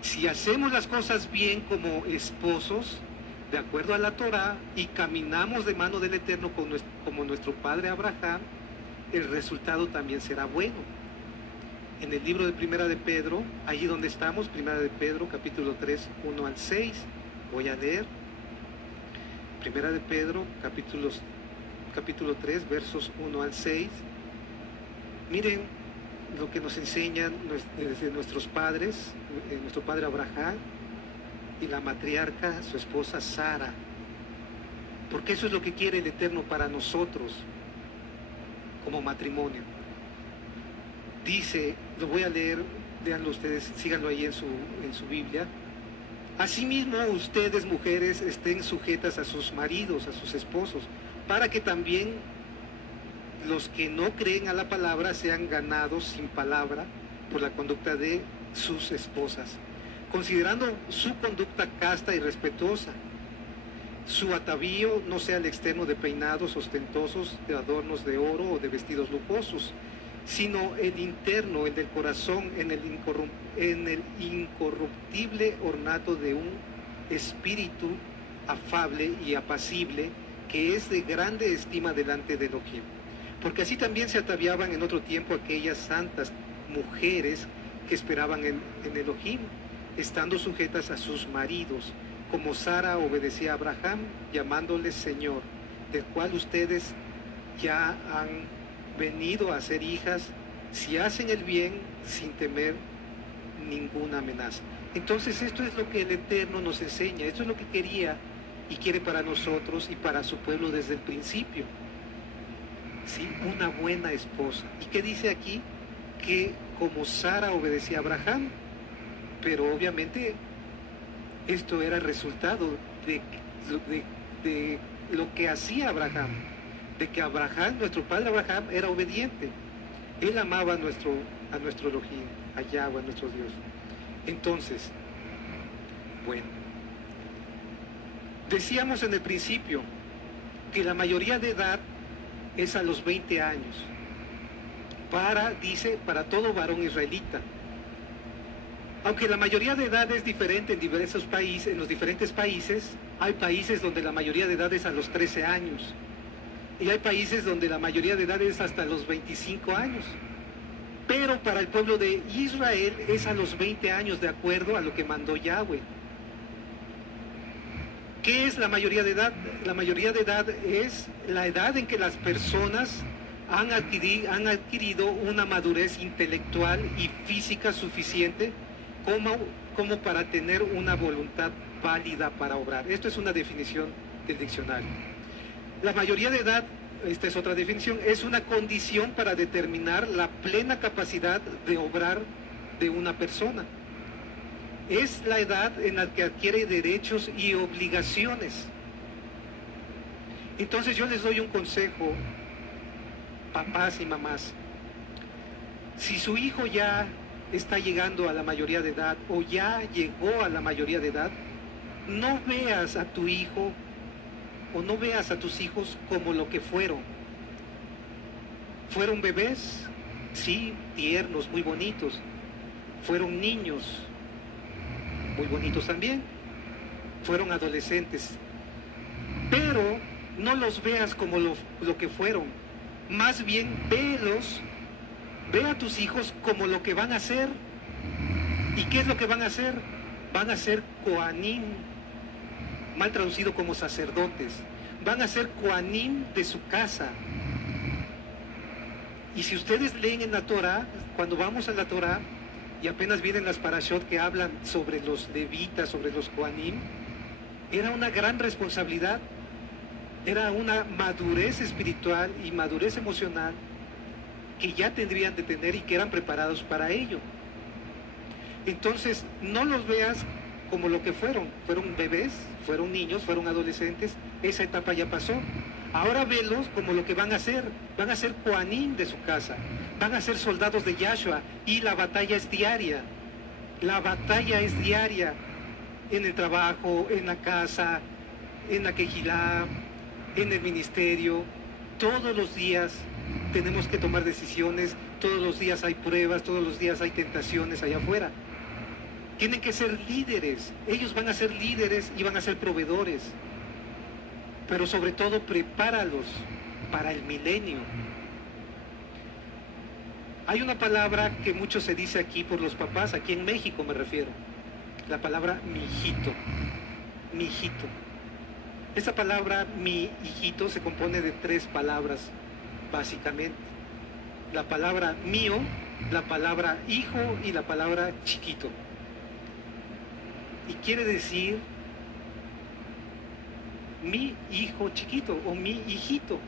Si hacemos las cosas bien como esposos, de acuerdo a la Torá, y caminamos de mano del Eterno como nuestro padre Abraham, el resultado también será bueno. En el libro de Primera de Pedro, allí donde estamos, Primera de Pedro, capítulo 3, 1 al 6, voy a leer. Primera de Pedro, capítulo 3, versos 1 al 6. Miren lo que nos enseñan desde nuestros padres, nuestro padre Abraham y la matriarca, su esposa Sara. Porque eso es lo que quiere el Eterno para nosotros como matrimonio. Dice, lo voy a leer, léanlo ustedes, síganlo ahí en su Biblia. Asimismo, ustedes, mujeres, estén sujetas a sus maridos, a sus esposos, para que también los que no creen a la palabra sean ganados sin palabra por la conducta de sus esposas, considerando su conducta casta y respetuosa. Su atavío no sea el externo de peinados ostentosos, de adornos de oro o de vestidos lujosos, sino el interno, el del corazón, en el incorruptible ornato de un espíritu afable y apacible, que es de grande estima delante de Elohim. Porque así también se ataviaban en otro tiempo aquellas santas mujeres que esperaban en Elohim, estando sujetas a sus maridos, como Sara obedecía a Abraham, llamándole Señor, del cual ustedes ya han venido a ser hijas, si hacen el bien sin temer ninguna amenaza. Entonces esto es lo que el Eterno nos enseña, esto es lo que quería y quiere para nosotros y para su pueblo desde el principio. ¿Sí? Una buena esposa. ¿Y qué dice aquí? Que como Sara obedecía a Abraham, pero obviamente esto era el resultado de lo que hacía Abraham, de que Abraham, nuestro padre Abraham, era obediente. Él amaba a nuestro Elohim, a Yahweh, a nuestro Dios. Entonces, bueno, decíamos en el principio que la mayoría de edad es a los 20 años, para todo varón israelita. Aunque la mayoría de edad es diferente en diversos países, en los diferentes países, hay países donde la mayoría de edad es a los 13 años. Y hay países donde la mayoría de edad es hasta los 25 años. Pero para el pueblo de Israel es a los 20 años, de acuerdo a lo que mandó Yahweh. ¿Qué es la mayoría de edad? La mayoría de edad es la edad en que las personas han adquirido una madurez intelectual y física suficiente como para tener una voluntad válida para obrar. Esto es una definición del diccionario. La mayoría de edad, esta es otra definición, es una condición para determinar la plena capacidad de obrar de una persona. Es la edad en la que adquiere derechos y obligaciones. Entonces yo les doy un consejo, papás y mamás. Si su hijo ya está llegando a la mayoría de edad o ya llegó a la mayoría de edad, no veas a tu hijo o no veas a tus hijos como lo que fueron. Fueron bebés, sí, tiernos, muy bonitos. Fueron niños, muy bonitos también. Fueron adolescentes. Pero no los veas como lo que fueron. Más bien ve a tus hijos como lo que van a ser. ¿Y qué es lo que van a hacer? Van a ser Kohanim, mal traducido como sacerdotes. Van a ser Kohanim de su casa. Y si ustedes leen en la Torah, cuando vamos a la Torah, y apenas vienen las parashot que hablan sobre los levitas, sobre los Kohanim, era una gran responsabilidad, era una madurez espiritual y madurez emocional que ya tendrían de tener y que eran preparados para ello. Entonces, no los veas como lo que fueron bebés, fueron niños, fueron adolescentes, esa etapa ya pasó. Ahora velos como lo que van a ser Kohanim de su casa, van a ser soldados de Yahshua, y la batalla es diaria. La batalla es diaria en el trabajo, en la casa, en la quejilá, en el ministerio. Todos los días tenemos que tomar decisiones, todos los días hay pruebas, todos los días hay tentaciones allá afuera. Tienen que ser líderes, ellos van a ser líderes y van a ser proveedores. Pero sobre todo prepáralos para el milenio. Hay una palabra que mucho se dice aquí por los papás, aquí en México me refiero, la palabra mi hijito, mi hijito. Esa palabra mi hijito se compone de 3 palabras básicamente. La palabra mío, la palabra hijo y la palabra chiquito. Y quiere decir mi hijo chiquito o mi hijito.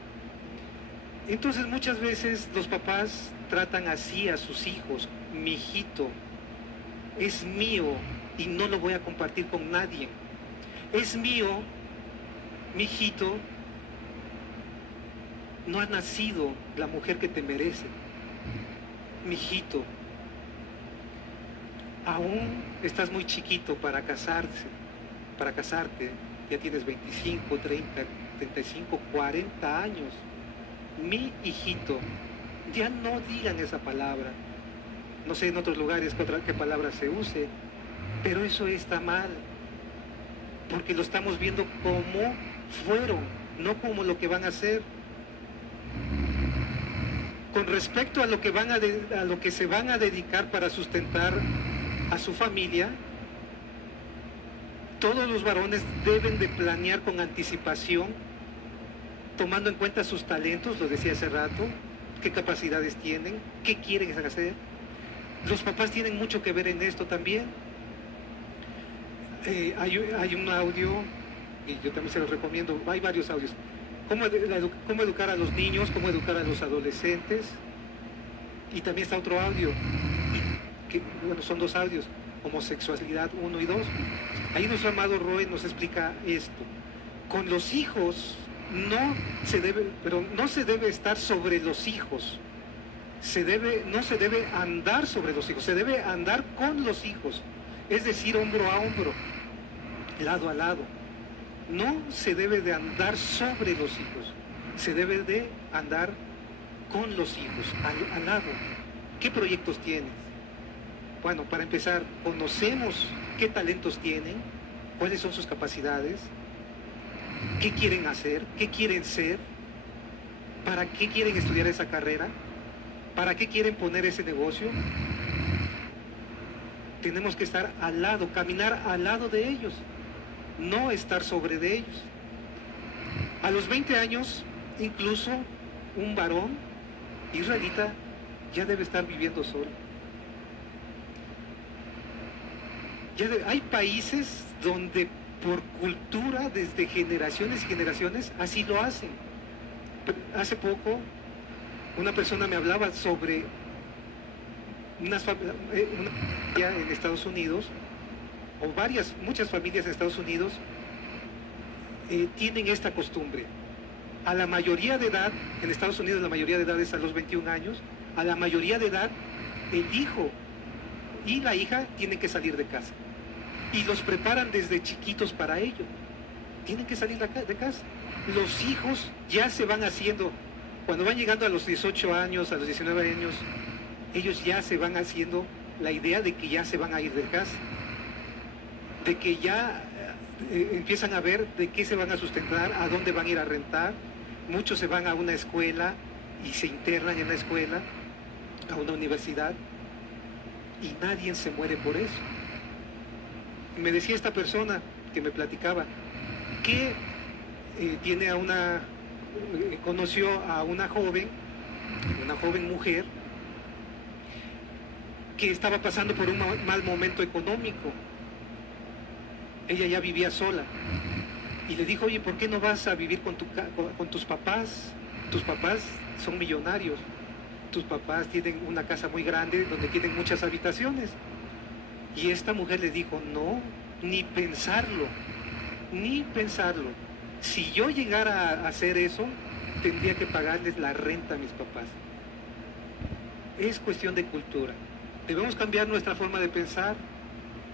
Entonces muchas veces los papás tratan así a sus hijos. Mi hijito es mío y no lo voy a compartir con nadie. Es mío, mi hijito, no ha nacido la mujer que te merece. Mi hijito, aún estás muy chiquito para casarte, ya tienes 25, 30, 35, 40 años. Mi hijito, ya no digan esa palabra. No sé en otros lugares qué palabra se use, pero eso está mal, porque lo estamos viendo como fueron, no como lo que van a hacer. Con respecto a lo que se van a dedicar para sustentar a su familia, todos los varones deben de planear con anticipación, tomando en cuenta sus talentos, lo decía hace rato, qué capacidades tienen, qué quieren hacer. Los papás tienen mucho que ver en esto también. Hay un audio, y yo también se los recomiendo, hay varios audios. Cómo educar a los niños, cómo educar a los adolescentes. Y también está otro audio, que bueno, son dos audios, homosexualidad 1 y 2. Ahí nuestro amado Roy nos explica esto. Con los hijos no se debe estar sobre los hijos. No se debe andar sobre los hijos, se debe andar con los hijos, es decir, hombro a hombro, lado a lado. No se debe de andar sobre los hijos, se debe de andar con los hijos, al lado. ¿Qué proyectos tienes? Bueno, para empezar, conocemos qué talentos tienen, cuáles son sus capacidades, qué quieren hacer, qué quieren ser, para qué quieren estudiar esa carrera, para qué quieren poner ese negocio. Tenemos que estar al lado, caminar al lado de ellos, no estar sobre de ellos. A los 20 años, incluso un varón israelita ya debe estar viviendo solo. Hay países donde por cultura, desde generaciones y generaciones, así lo hacen. Hace poco, una persona me hablaba sobre una familia en Estados Unidos, o muchas familias en Estados Unidos tienen esta costumbre. A la mayoría de edad, en Estados Unidos la mayoría de edad es a los 21 años, a la mayoría de edad el hijo y la hija tienen que salir de casa. Y los preparan desde chiquitos para ello. Tienen que salir de casa. Los hijos ya se van haciendo, cuando van llegando a los 18 años, a los 19 años, ellos ya se van haciendo la idea de que ya se van a ir de casa. De que ya empiezan a ver de qué se van a sustentar, a dónde van a ir a rentar. Muchos se van a una escuela y se internan en la escuela, a una universidad, y nadie se muere por eso. Me decía esta persona que me platicaba que conoció a una joven mujer que estaba pasando por un mal momento económico. Ella ya vivía sola y le dijo: oye, ¿por qué no vas a vivir con tus papás? Tus papás son millonarios, tus papás tienen una casa muy grande donde tienen muchas habitaciones. Y esta mujer le dijo: no, ni pensarlo. Si yo llegara a hacer eso, tendría que pagarles la renta a mis papás. Es cuestión de cultura. Debemos cambiar nuestra forma de pensar,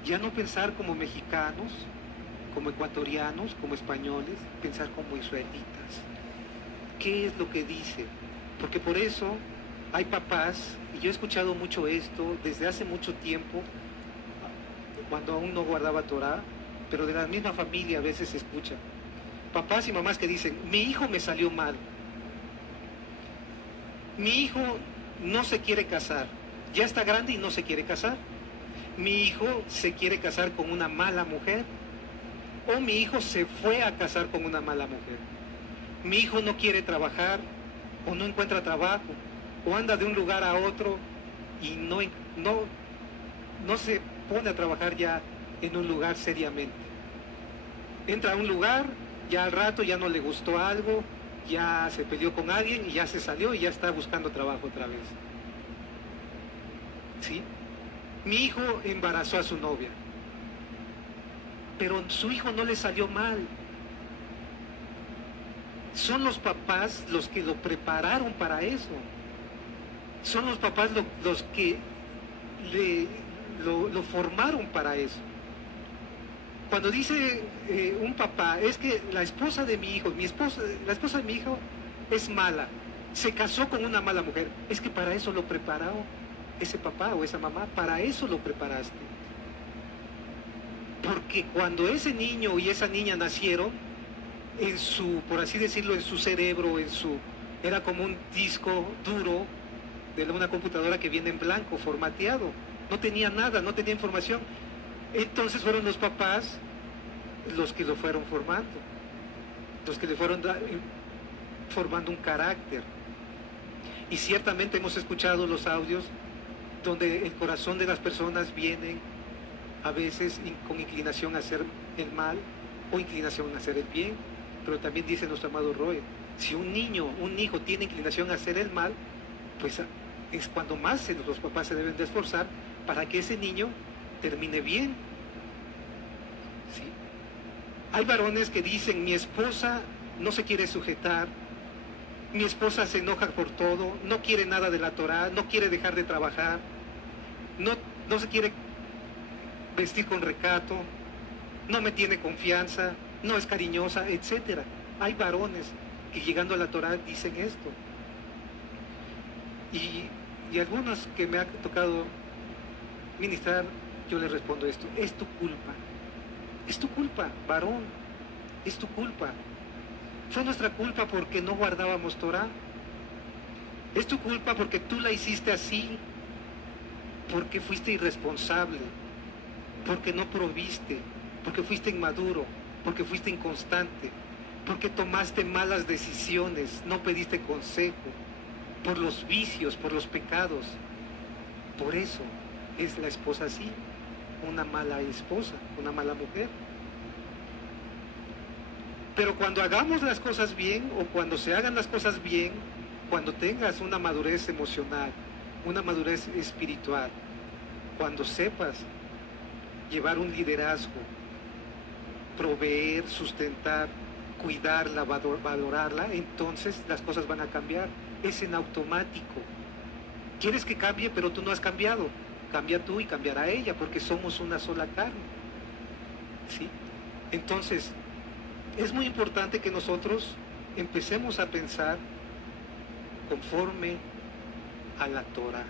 ya no pensar como mexicanos, como ecuatorianos, como españoles, pensar como israelitas. ¿Qué es lo que dice? Porque por eso hay papás, y yo he escuchado mucho esto desde hace mucho tiempo, cuando aún no guardaba Torah, pero de la misma familia a veces se escucha. Papás y mamás que dicen: mi hijo me salió mal. Mi hijo no se quiere casar. Ya está grande y no se quiere casar. Mi hijo se quiere casar con una mala mujer. O mi hijo se fue a casar con una mala mujer. Mi hijo no quiere trabajar, o no encuentra trabajo, o anda de un lugar a otro y no se pone a trabajar ya en un lugar seriamente. Entra a un lugar, ya al rato ya no le gustó algo, ya se peleó con alguien y ya se salió y ya está buscando trabajo otra vez. ¿sí? Mi hijo embarazó a su novia, pero su hijo no le salió mal. Son los papás los que lo prepararon para eso. Son los papás los que lo formaron para eso. Cuando dice un papá, es que la esposa de mi hijo, la esposa de mi hijo es mala, se casó con una mala mujer, es que para eso lo prepararon ese papá o esa mamá, para eso lo preparaste. Porque cuando ese niño y esa niña nacieron, en su, por así decirlo, en su cerebro, era como un disco duro de una computadora que viene en blanco, formateado. No tenía nada, no tenía información. Entonces fueron los papás los que lo fueron formando, los que le fueron formando un carácter. Y ciertamente hemos escuchado los audios donde el corazón de las personas vienen a veces con inclinación a hacer el mal o inclinación a hacer el bien. Pero también dice nuestro amado Roy, si un hijo tiene inclinación a hacer el mal, pues es cuando más los papás se deben de esforzar para que ese niño termine bien. ¿Sí? Hay varones que dicen, mi esposa no se quiere sujetar, mi esposa se enoja por todo, no quiere nada de la Torá, no quiere dejar de trabajar, no se quiere vestir con recato, no me tiene confianza, no es cariñosa, etc. Hay varones que llegando a la Torá dicen esto. Y algunos que me ha tocado ministrar, yo les respondo esto, es tu culpa, varón, es tu culpa. Fue nuestra culpa porque no guardábamos Torá. Es tu culpa porque tú la hiciste así, porque fuiste irresponsable, porque no proviste, porque fuiste inmaduro, porque fuiste inconstante, porque tomaste malas decisiones, no pediste consejo, por los vicios, por los pecados. Por eso es la esposa así, una mala esposa, una mala mujer. Pero cuando hagamos las cosas bien, o cuando se hagan las cosas bien, cuando tengas una madurez emocional, una madurez espiritual, cuando sepas llevar un liderazgo, proveer, sustentar, cuidarla, valorarla, entonces las cosas van a cambiar. Es en automático. Quieres que cambie, pero tú no has cambiado. Cambia tú y cambiará ella, porque somos una sola carne. ¿Sí? Entonces, es muy importante que nosotros empecemos a pensar conforme a la Torah,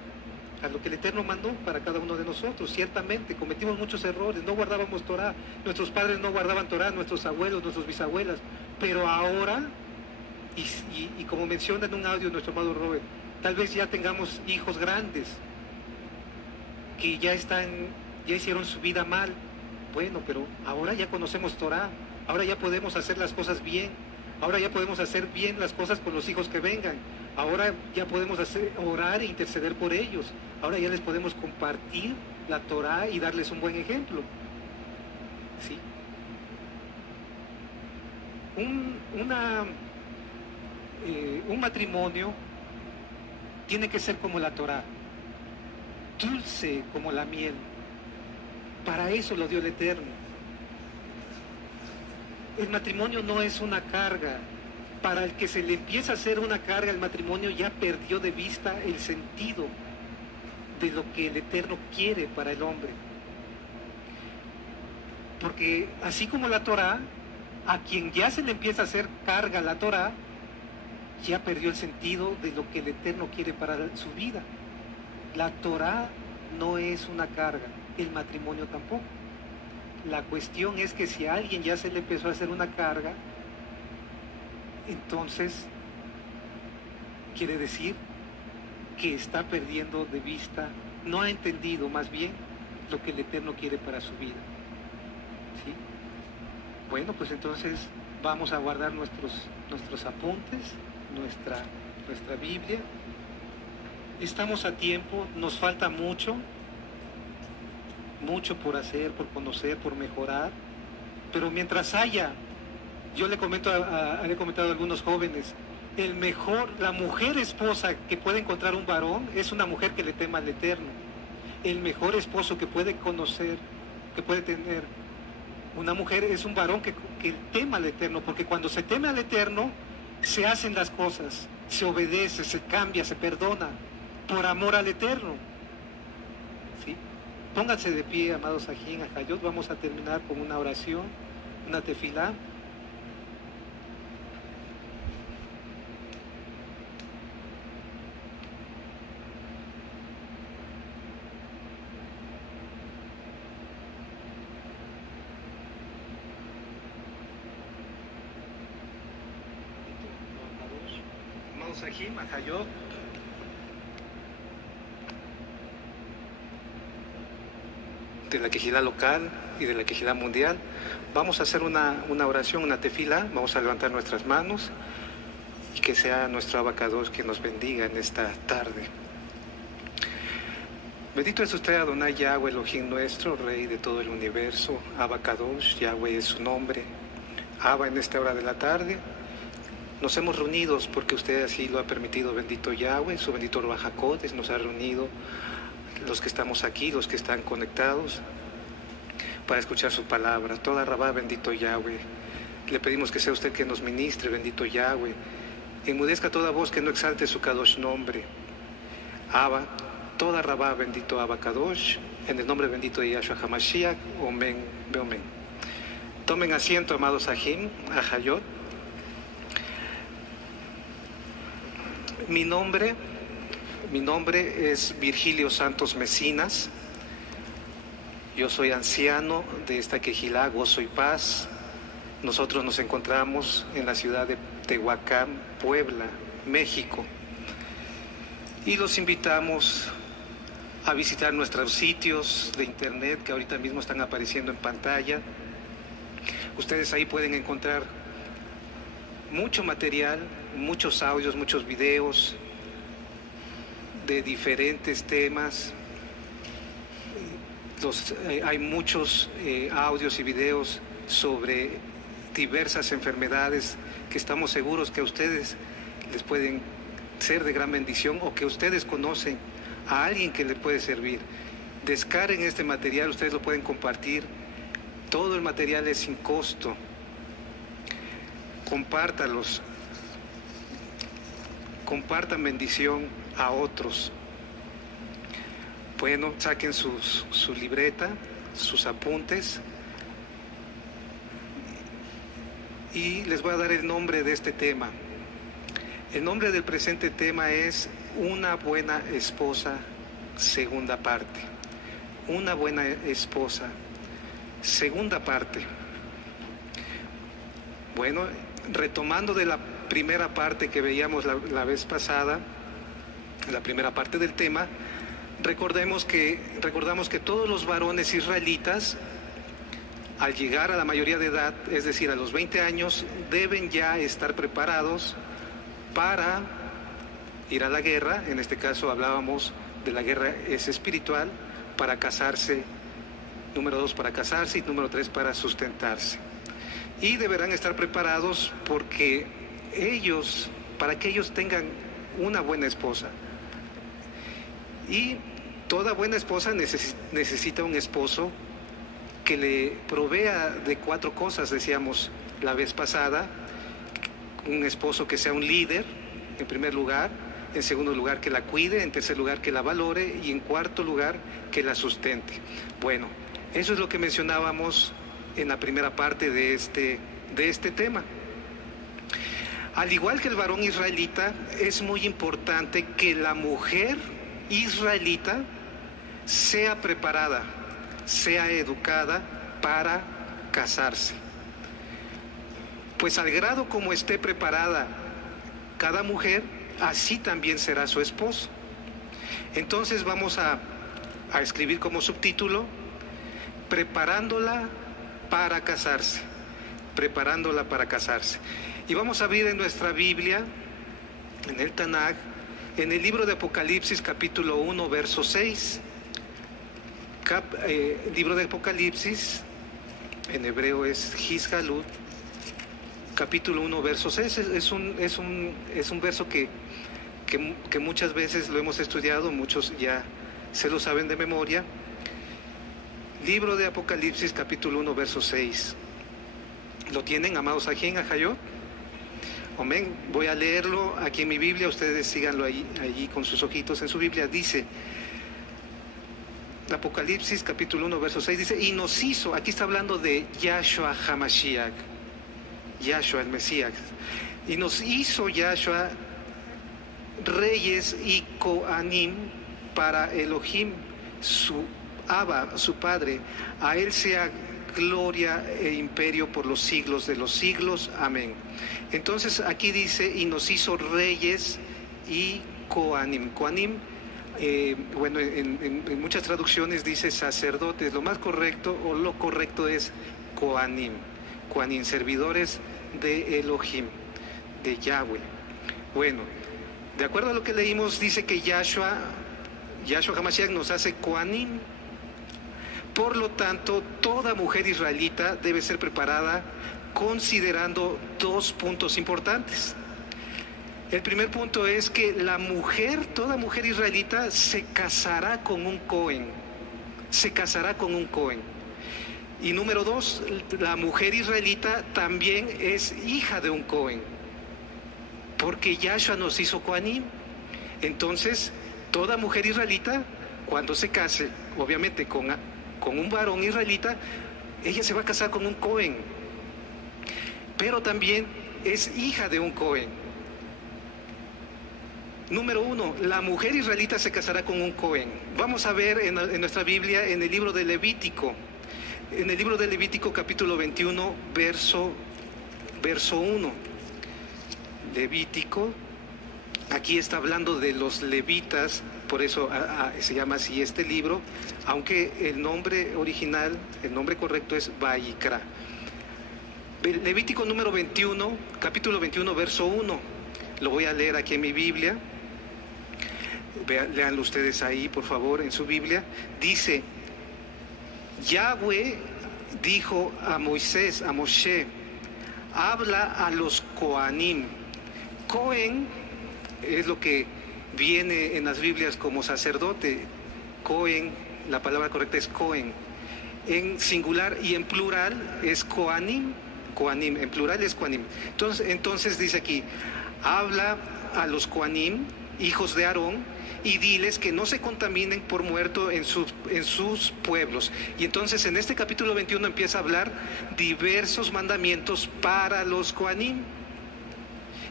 a lo que el Eterno mandó para cada uno de nosotros. Ciertamente cometimos muchos errores, no guardábamos Torah, nuestros padres no guardaban Torah, nuestros abuelos, nuestros bisabuelas, pero ahora, y como menciona en un audio nuestro amado Robert, tal vez ya tengamos hijos grandes que ya hicieron su vida mal. Bueno, pero ahora ya conocemos Torah, ahora ya podemos hacer las cosas bien, ahora ya podemos hacer bien las cosas con los hijos que vengan, ahora ya podemos orar e interceder por ellos, ahora ya les podemos compartir la Torah y darles un buen ejemplo. ¿Sí? Un matrimonio tiene que ser como la Torah, dulce como la miel. Para eso lo dio el Eterno. El matrimonio no es una carga. Para el que se le empieza a hacer una carga, el matrimonio ya perdió de vista el sentido de lo que el Eterno quiere para el hombre. Porque así como la Torah, a quien ya se le empieza a hacer carga la Torah, ya perdió el sentido de lo que el Eterno quiere para su vida. La Torah no es una carga, el matrimonio tampoco. La cuestión es que si a alguien ya se le empezó a hacer una carga, entonces quiere decir que está perdiendo de vista, no ha entendido más bien lo que el Eterno quiere para su vida. ¿Sí? Bueno, pues entonces vamos a guardar nuestros apuntes, nuestra Biblia. Estamos a tiempo, nos falta mucho por hacer, por conocer, por mejorar, pero mientras haya, yo le he comentado a algunos jóvenes, la mujer esposa que puede encontrar un varón es una mujer que le tema al Eterno. El mejor esposo que puede conocer, que puede tener una mujer es un varón que tema al Eterno, porque cuando se teme al Eterno, se hacen las cosas, se obedece, se cambia, se perdona, por amor al Eterno. ¿Sí? Pónganse de pie, amados Ajín, Ajayot, vamos a terminar con una oración, una tefilá. Sahim, Ajayot. De la Quejilá local y de la Quejilá mundial. Vamos a hacer una oración, una tefila. Vamos a levantar nuestras manos y que sea nuestro abacados que nos bendiga en esta tarde. Bendito es usted, Adonai Yahweh, Elohim nuestro, Rey de todo el universo. Abacados, Yahweh es su nombre. Abba, en esta hora de la tarde. Nos hemos reunido porque usted así lo ha permitido, bendito Yahweh, su bendito Ruach HaKodesh nos ha reunido, los que estamos aquí, los que están conectados, para escuchar su palabra. Toda Rabá, bendito Yahweh, le pedimos que sea usted que nos ministre, bendito Yahweh. Enmudezca toda voz que no exalte su Kadosh nombre. Abba, toda Rabá, bendito Abba Kadosh, en el nombre bendito de Yahshua HaMashiach, Omen, Beomen. Tomen asiento, amados Ajim, Ajayot. Mi nombre es Virgilio Santos Mesinas. Yo soy anciano de esta Quejilá, Gozo y Paz. Nosotros nos encontramos en la ciudad de Tehuacán, Puebla, México. Y los invitamos a visitar nuestros sitios de internet que ahorita mismo están apareciendo en pantalla. Ustedes ahí pueden encontrar mucho material, muchos audios, muchos videos de diferentes temas. Hay muchos audios y videos sobre diversas enfermedades que estamos seguros que a ustedes les pueden ser de gran bendición o que ustedes conocen a alguien que les puede servir. Descarguen este material, ustedes lo pueden compartir. Todo el material es sin costo. Compártalos. Compartan bendición a otros. Bueno, saquen su libreta, sus apuntes. Y les voy a dar el nombre de este tema. El nombre del presente tema es Una buena esposa, segunda parte. Una buena esposa, segunda parte. Bueno, retomando de la primera parte que veíamos la vez pasada, la primera parte del tema, recordamos que todos los varones israelitas, al llegar a la mayoría de edad, es decir, a los 20 años, deben ya estar preparados para ir a la guerra. En este caso hablábamos de la guerra espiritual, para casarse, número 2 para casarse y número 3 para sustentarse. Y deberán estar preparados para que ellos tengan una buena esposa. Y toda buena esposa necesita un esposo que le provea de 4 cosas, decíamos la vez pasada. Un esposo que sea un líder, en primer lugar. En segundo lugar, que la cuide. En tercer lugar, que la valore. Y en cuarto lugar, que la sustente. Bueno, eso es lo que mencionábamos en la primera parte de este tema. Al igual que el varón israelita, es muy importante que la mujer israelita sea preparada, sea educada para casarse. Pues al grado como esté preparada cada mujer, así también será su esposo. Entonces vamos a escribir como subtítulo: preparándola para casarse. Preparándola para casarse. Y vamos a abrir en nuestra Biblia, en el Tanaj, en el libro de Apocalipsis, capítulo 1, verso 6. Libro de Apocalipsis, en hebreo es Hizgalut, capítulo 1, verso 6. Es un verso que muchas veces lo hemos estudiado, muchos ya se lo saben de memoria. Libro de Apocalipsis, capítulo 1, verso 6. ¿Lo tienen, amados aquí en Ajayot? Amén. Voy a leerlo aquí en mi Biblia, ustedes síganlo allí con sus ojitos en su Biblia. Dice, Apocalipsis capítulo 1, verso 6, dice, y nos hizo, aquí está hablando de Yahshua HaMashiach, Yahshua el Mesías, y nos hizo Yahshua reyes y Kohanim para Elohim, su Abba, su Padre. A él sea gloria e imperio por los siglos de los siglos. Amén. Entonces aquí dice, y nos hizo reyes y Kohanim. Kohanim, bueno, en muchas traducciones dice sacerdotes. Lo más correcto o lo correcto es Kohanim. Kohanim, servidores de Elohim, de Yahweh. Bueno, de acuerdo a lo que leímos, dice que Yahshua HaMashiach nos hace Kohanim. Por lo tanto, toda mujer israelita debe ser preparada considerando dos puntos importantes. El primer punto es que toda mujer israelita se casará con un Cohen. Se casará con un Cohen. Y número dos, la mujer israelita también es hija de un Cohen. Porque Yahshua nos hizo Kohanim. Entonces, toda mujer israelita, cuando se case, obviamente con un varón israelita, ella se va a casar con un Cohen. Pero también es hija de un Cohen. Número uno, la mujer israelita se casará con un Cohen. Vamos a ver en nuestra Biblia, en el libro de Levítico. En el libro de Levítico, capítulo 21, verso 1. Levítico, aquí está hablando de los levitas, por eso se llama así este libro, aunque el nombre original, el nombre correcto es Vayikra. Levítico número 21, capítulo 21, verso 1. Lo voy a leer aquí en mi Biblia. Leanlo ustedes ahí, por favor, en su Biblia. Dice, Yahweh dijo a Moisés, a Moshe, habla a los Kohanim. Cohen es lo que viene en las Biblias como sacerdote. Cohen, la palabra correcta es Cohen. En singular y en plural es Kohanim. Kohanim, en plural es Kohanim. Entonces dice aquí, habla a los Kohanim, hijos de Aarón, y diles que no se contaminen por muerto en sus pueblos. Y entonces en este capítulo 21 empieza a hablar diversos mandamientos para los Kohanim.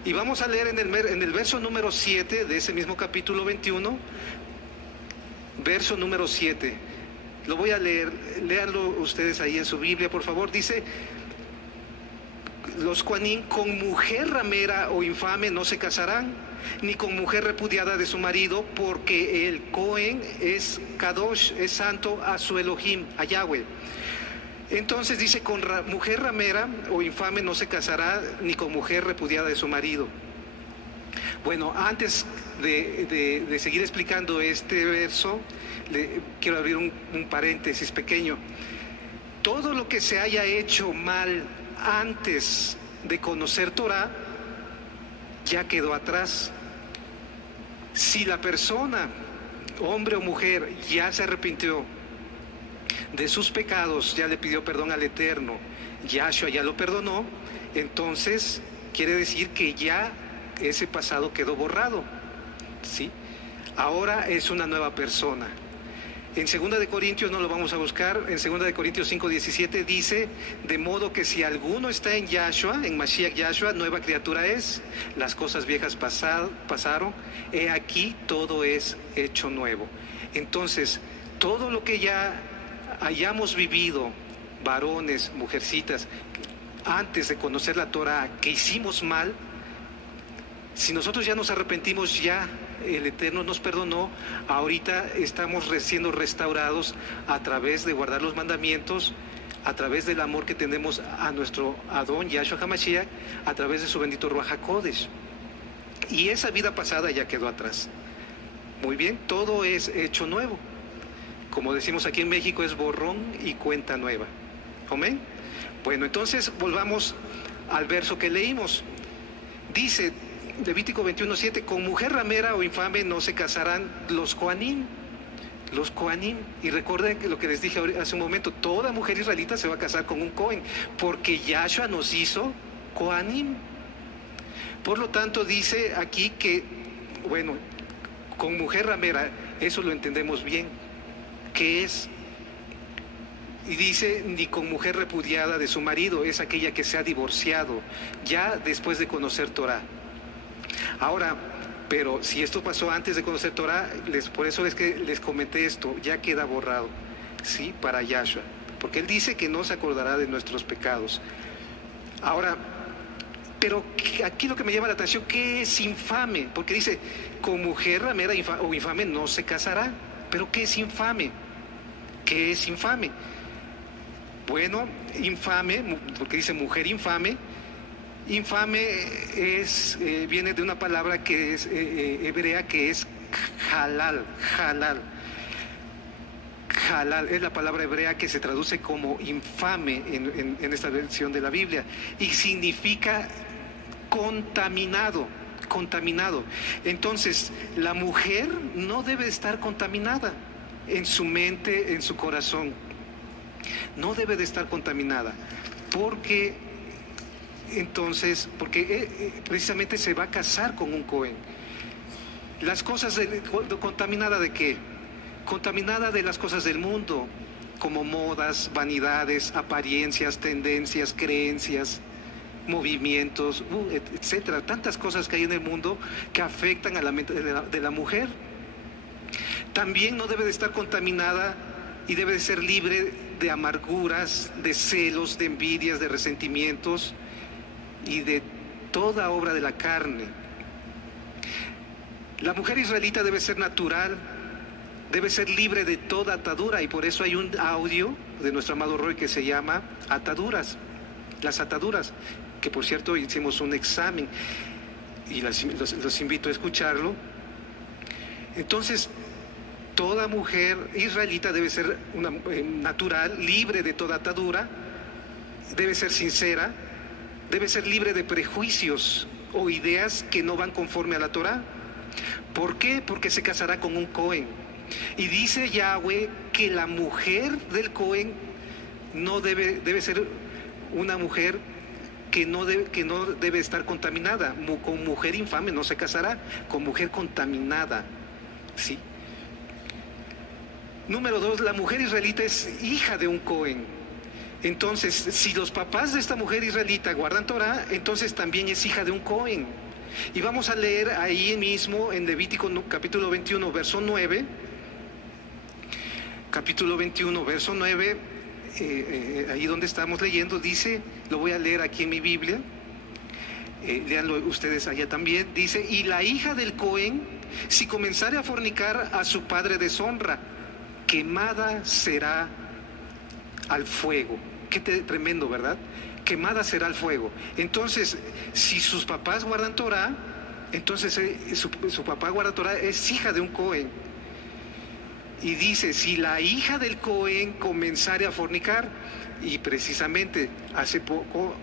Y vamos a leer en el verso número 7 de ese mismo capítulo 21, verso número 7. Lo voy a leer, léanlo ustedes ahí en su Biblia, por favor. Dice, los Kohanim con mujer ramera o infame no se casarán, ni con mujer repudiada de su marido, porque el Cohen es Kadosh, es santo a su Elohim, a Yahweh. Entonces dice, con mujer ramera o infame no se casará, ni con mujer repudiada de su marido. Bueno, antes de seguir explicando este verso, quiero abrir un paréntesis pequeño. Todo lo que se haya hecho mal antes de conocer Torah, ya quedó atrás. Si la persona, hombre o mujer, ya se arrepintió de sus pecados, ya le pidió perdón al Eterno, Yahshua ya lo perdonó, entonces quiere decir que ya ese pasado quedó borrado, ¿sí? Ahora es una nueva persona. En 2 de Corintios, no lo vamos a buscar, en 2 de Corintios 5:17 dice, de modo que si alguno está en Yahshua, en Mashiach Yahshua, nueva criatura es, las cosas viejas pasaron, he aquí todo es hecho nuevo. Entonces, todo lo que ya hayamos vivido, varones, mujercitas, antes de conocer la Torah, que hicimos mal, si nosotros ya nos arrepentimos, ya el Eterno nos perdonó, ahorita estamos siendo restaurados a través de guardar los mandamientos, a través del amor que tenemos a nuestro Adón, Yahshua HaMashiach, a través de su bendito Ruach HaKodesh. Y esa vida pasada ya quedó atrás. Muy bien, todo es hecho nuevo. Como decimos aquí en México, es borrón y cuenta nueva. ¿Amén? Bueno, entonces volvamos al verso que leímos. Dice Levítico 21:7, con mujer ramera o infame no se casarán los Kohanim. Los Kohanim. Y recuerden lo que les dije hace un momento, toda mujer israelita se va a casar con un Cohen, porque Yahshua nos hizo Kohanim. Por lo tanto, dice aquí que, bueno, con mujer ramera, eso lo entendemos bien, que es, y dice, ni con mujer repudiada de su marido, es aquella que se ha divorciado, ya después de conocer Torah. Ahora, pero si esto pasó antes de conocer Torah, por eso es que les comenté esto, ya queda borrado, ¿sí? Para Yahshua, porque él dice que no se acordará de nuestros pecados. Ahora, pero aquí lo que me llama la atención, ¿qué es infame? Porque dice, con mujer ramera o infame no se casará. ¿Pero qué es infame? ¿Qué es infame? Bueno, infame, porque dice mujer infame. Infame viene de una palabra que es hebrea, que es halal. Halal es la palabra hebrea que se traduce como infame en esta versión de la Biblia, y significa contaminado. Entonces, la mujer no debe estar contaminada en su mente, en su corazón. No debe de estar contaminada, porque precisamente se va a casar con un Cohen. Las cosas contaminada ¿de qué? Contaminada de las cosas del mundo, como modas, vanidades, apariencias, tendencias, creencias, movimientos, etcétera. Tantas cosas que hay en el mundo que afectan a la mente de la mujer. También no debe de estar contaminada y debe de ser libre de amarguras, de celos, de envidias, de resentimientos y de toda obra de la carne. La mujer israelita debe ser natural, debe ser libre de toda atadura, y por eso hay un audio de nuestro amado Roy que se llama Ataduras, las ataduras, que por cierto hicimos un examen y los invito a escucharlo. Entonces, toda mujer israelita debe ser natural, libre de toda atadura, debe ser sincera, debe ser libre de prejuicios o ideas que no van conforme a la Torah. ¿Por qué? Porque se casará con un Cohen. Y dice Yahweh que la mujer del Cohen no debe ser una mujer que no debe estar contaminada. Con mujer infame no se casará, con mujer contaminada, ¿sí? Número 2, la mujer israelita es hija de un Cohen. Entonces, si los papás de esta mujer israelita guardan Torah, entonces también es hija de un Cohen. Y vamos a leer ahí mismo en Levítico capítulo 21, verso 9. Capítulo 21, verso 9, ahí donde estamos leyendo, dice, lo voy a leer aquí en mi Biblia, léanlo ustedes allá también, dice, y la hija del Cohen, si comenzare a fornicar, a su padre deshonra, quemada será al fuego. Qué tremendo, ¿verdad? Quemada será al fuego. Entonces, si sus papás guardan Torah, entonces su papá guarda Torah, es hija de un Cohen. Y dice, si la hija del Cohen comenzare a fornicar, y precisamente hace poco,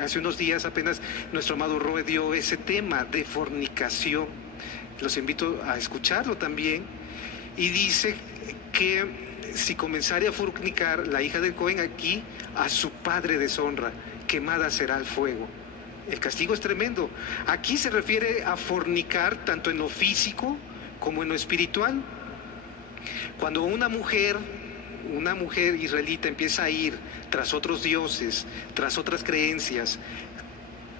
hace unos días apenas, nuestro amado Roe dio ese tema de fornicación. Los invito a escucharlo también. Y dice que si comenzare a fornicar la hija del Cohen, aquí a su padre deshonra, quemada será al fuego. El castigo es tremendo. Aquí se refiere a fornicar tanto en lo físico como en lo espiritual. Cuando una mujer israelita empieza a ir tras otros dioses, tras otras creencias,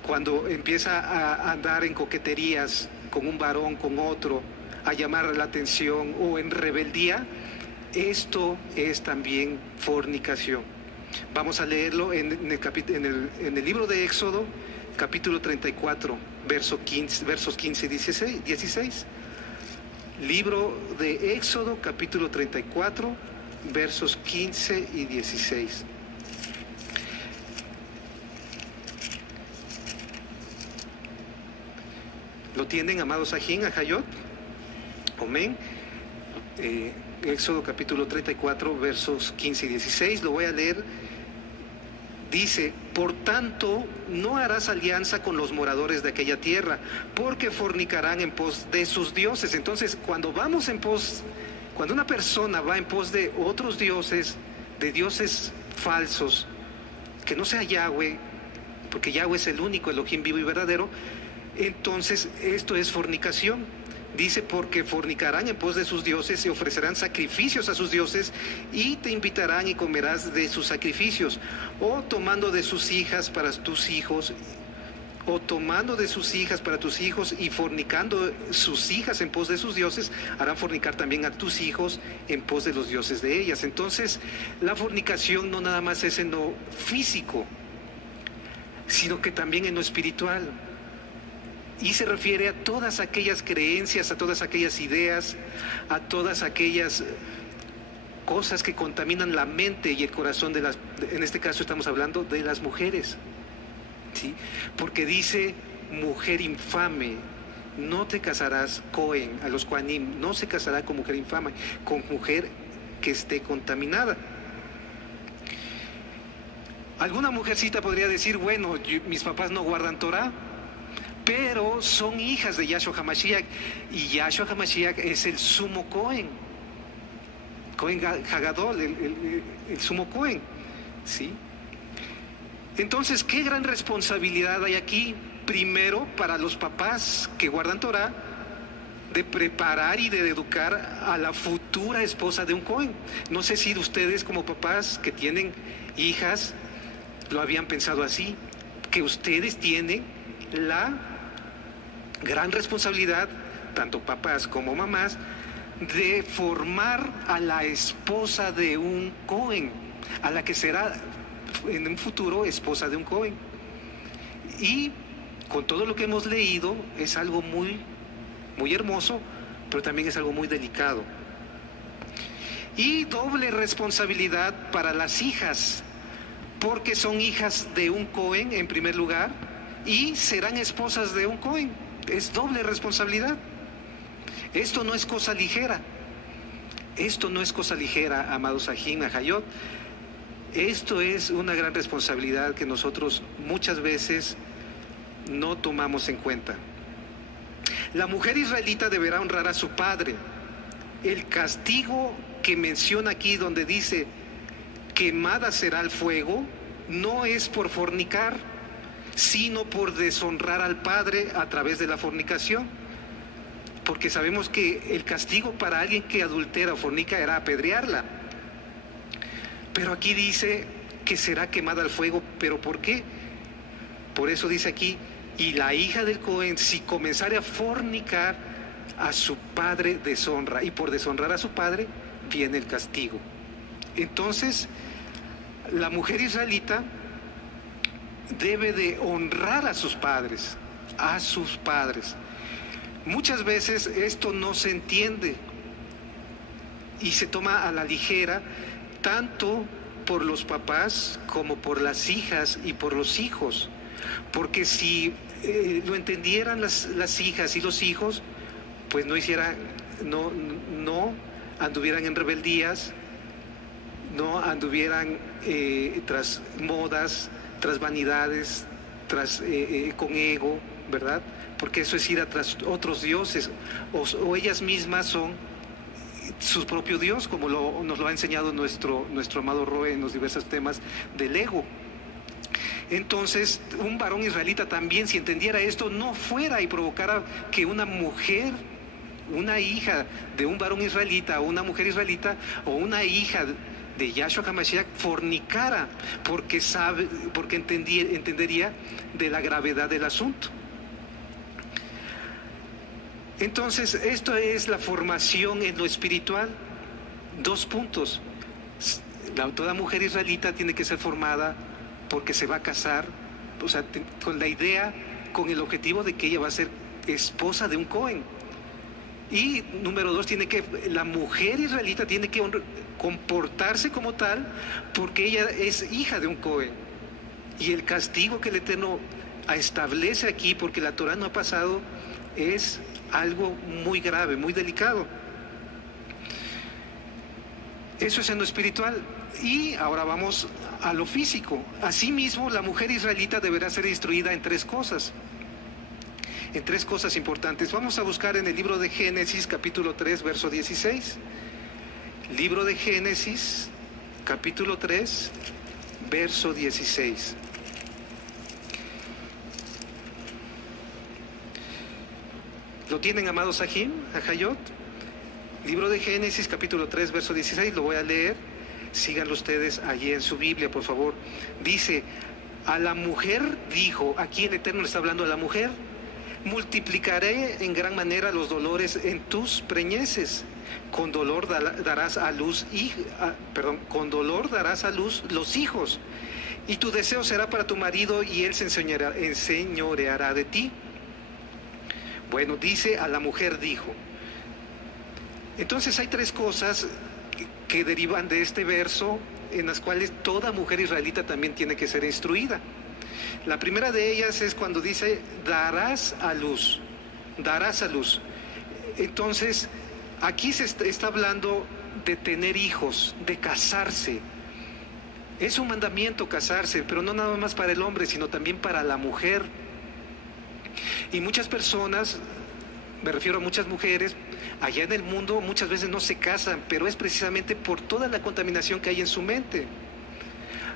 cuando empieza a andar en coqueterías con un varón, con otro, a llamar la atención o en rebeldía, esto es también fornicación. Vamos a leerlo en el libro de Éxodo, capítulo 34, versos 15 y 16. Libro de Éxodo, capítulo 34, versos 15 y 16. ¿Lo tienen, amados Ajín, Ajayot? Amén. Éxodo capítulo 34, versos 15 y 16, lo voy a leer. Dice, por tanto, no harás alianza con los moradores de aquella tierra, porque fornicarán en pos de sus dioses. Entonces, cuando vamos en pos Cuando una persona va en pos de otros dioses, de dioses falsos, que no sea Yahweh, porque Yahweh es el único Elohim vivo y verdadero, entonces esto es fornicación. Dice, porque fornicarán en pos de sus dioses y ofrecerán sacrificios a sus dioses y te invitarán y comerás de sus sacrificios, o tomando de sus hijas para tus hijos, o tomando de sus hijas para tus hijos y fornicando sus hijas en pos de sus dioses, harán fornicar también a tus hijos en pos de los dioses de ellas. Entonces, la fornicación no nada más es en lo físico, sino que también en lo espiritual. Y se refiere a todas aquellas creencias, a todas aquellas ideas, a todas aquellas cosas que contaminan la mente y el corazón de las, en este caso estamos hablando de las mujeres, ¿sí? Porque dice, mujer infame, no te casarás, Cohen, a los Kohanim, no se casará con mujer infame, con mujer que esté contaminada. Alguna mujercita podría decir, bueno, mis papás no guardan Torah, pero son hijas de Yahshua HaMashiach, y Yahshua HaMashiach es el sumo Cohen, Cohen Hagadol, el sumo Cohen, ¿sí? Entonces, ¿qué gran responsabilidad hay aquí? Primero, para los papás que guardan Torah, de preparar y de educar a la futura esposa de un Cohen. No sé si ustedes como papás que tienen hijas lo habían pensado así, que ustedes tienen la gran responsabilidad, tanto papás como mamás, de formar a la esposa de un Cohen, a la que será en un futuro esposa de un Cohen. Y con todo lo que hemos leído es algo muy, muy hermoso, pero también es algo muy delicado. Y doble responsabilidad para las hijas, porque son hijas de un Cohen en primer lugar y serán esposas de un Cohen. Es doble responsabilidad. Esto no es cosa ligera. Esto no es cosa ligera, amados Ajim, Ajayot. Esto es una gran responsabilidad que nosotros muchas veces no tomamos en cuenta. La mujer israelita deberá honrar a su padre. El castigo que menciona aquí, donde dice quemada será el fuego, no es por fornicar, sino por deshonrar al padre a través de la fornicación. Porque sabemos que el castigo para alguien que adultera o fornica era apedrearla. Pero aquí dice que será quemada al fuego. ¿Pero por qué? Por eso dice aquí, y la hija del Cohen, si comenzare a fornicar, a su padre deshonra. Y por deshonrar a su padre, viene el castigo. Entonces, la mujer israelita debe de honrar a sus padres, a sus padres. Muchas veces esto no se entiende y se toma a la ligera, tanto por los papás como por las hijas y por los hijos. Porque si lo entendieran las hijas y los hijos, pues no anduvieran en rebeldías, no anduvieran tras modas, tras vanidades, con ego, ¿verdad? Porque eso es ir tras otros dioses, o ellas mismas son su propio Dios, como nos lo ha enseñado nuestro amado Roe en los diversos temas del ego. Entonces, un varón israelita también, si entendiera esto, no fuera y provocara que una mujer, una hija de un varón israelita, o una mujer israelita, o una hija de Yahshua HaMashiach fornicara, porque entendería de la gravedad del asunto. Entonces, esto es la formación en lo espiritual. 2 puntos. Toda mujer israelita tiene que ser formada porque se va a casar, o sea, con la idea, con el objetivo de que ella va a ser esposa de un Cohen. Y número 2, la mujer israelita tiene que comportarse como tal, porque ella es hija de un Cohen. Y el castigo que el Eterno establece aquí, porque la Torah no ha pasado, es algo muy grave, muy delicado. Eso es en lo espiritual. Y ahora vamos a lo físico. Asimismo, la mujer israelita deberá ser instruida en 3 cosas. En 3 cosas importantes. Vamos a buscar en el libro de Génesis, capítulo 3, verso 16. Libro de Génesis, capítulo 3, verso 16. ¿Lo tienen, amados Ajim, Ajayot? Libro de Génesis, capítulo 3, verso 16, lo voy a leer. Síganlo ustedes allí en su Biblia, por favor. Dice, a la mujer dijo, aquí el Eterno le está hablando a la mujer, multiplicaré en gran manera los dolores en tus preñeces. Con dolor darás a luz, con dolor darás a luz los hijos. Y tu deseo será para tu marido y él se enseñoreará de ti. Bueno, dice, a la mujer dijo. Entonces hay tres cosas que derivan de este verso en las cuales toda mujer israelita también tiene que ser instruida. La primera de ellas es cuando dice, darás a luz, darás a luz. Entonces, aquí se está hablando de tener hijos, de casarse. Es un mandamiento casarse, pero no nada más para el hombre, sino también para la mujer. Y muchas personas, me refiero a muchas mujeres, allá en el mundo muchas veces no se casan, pero es precisamente por toda la contaminación que hay en su mente.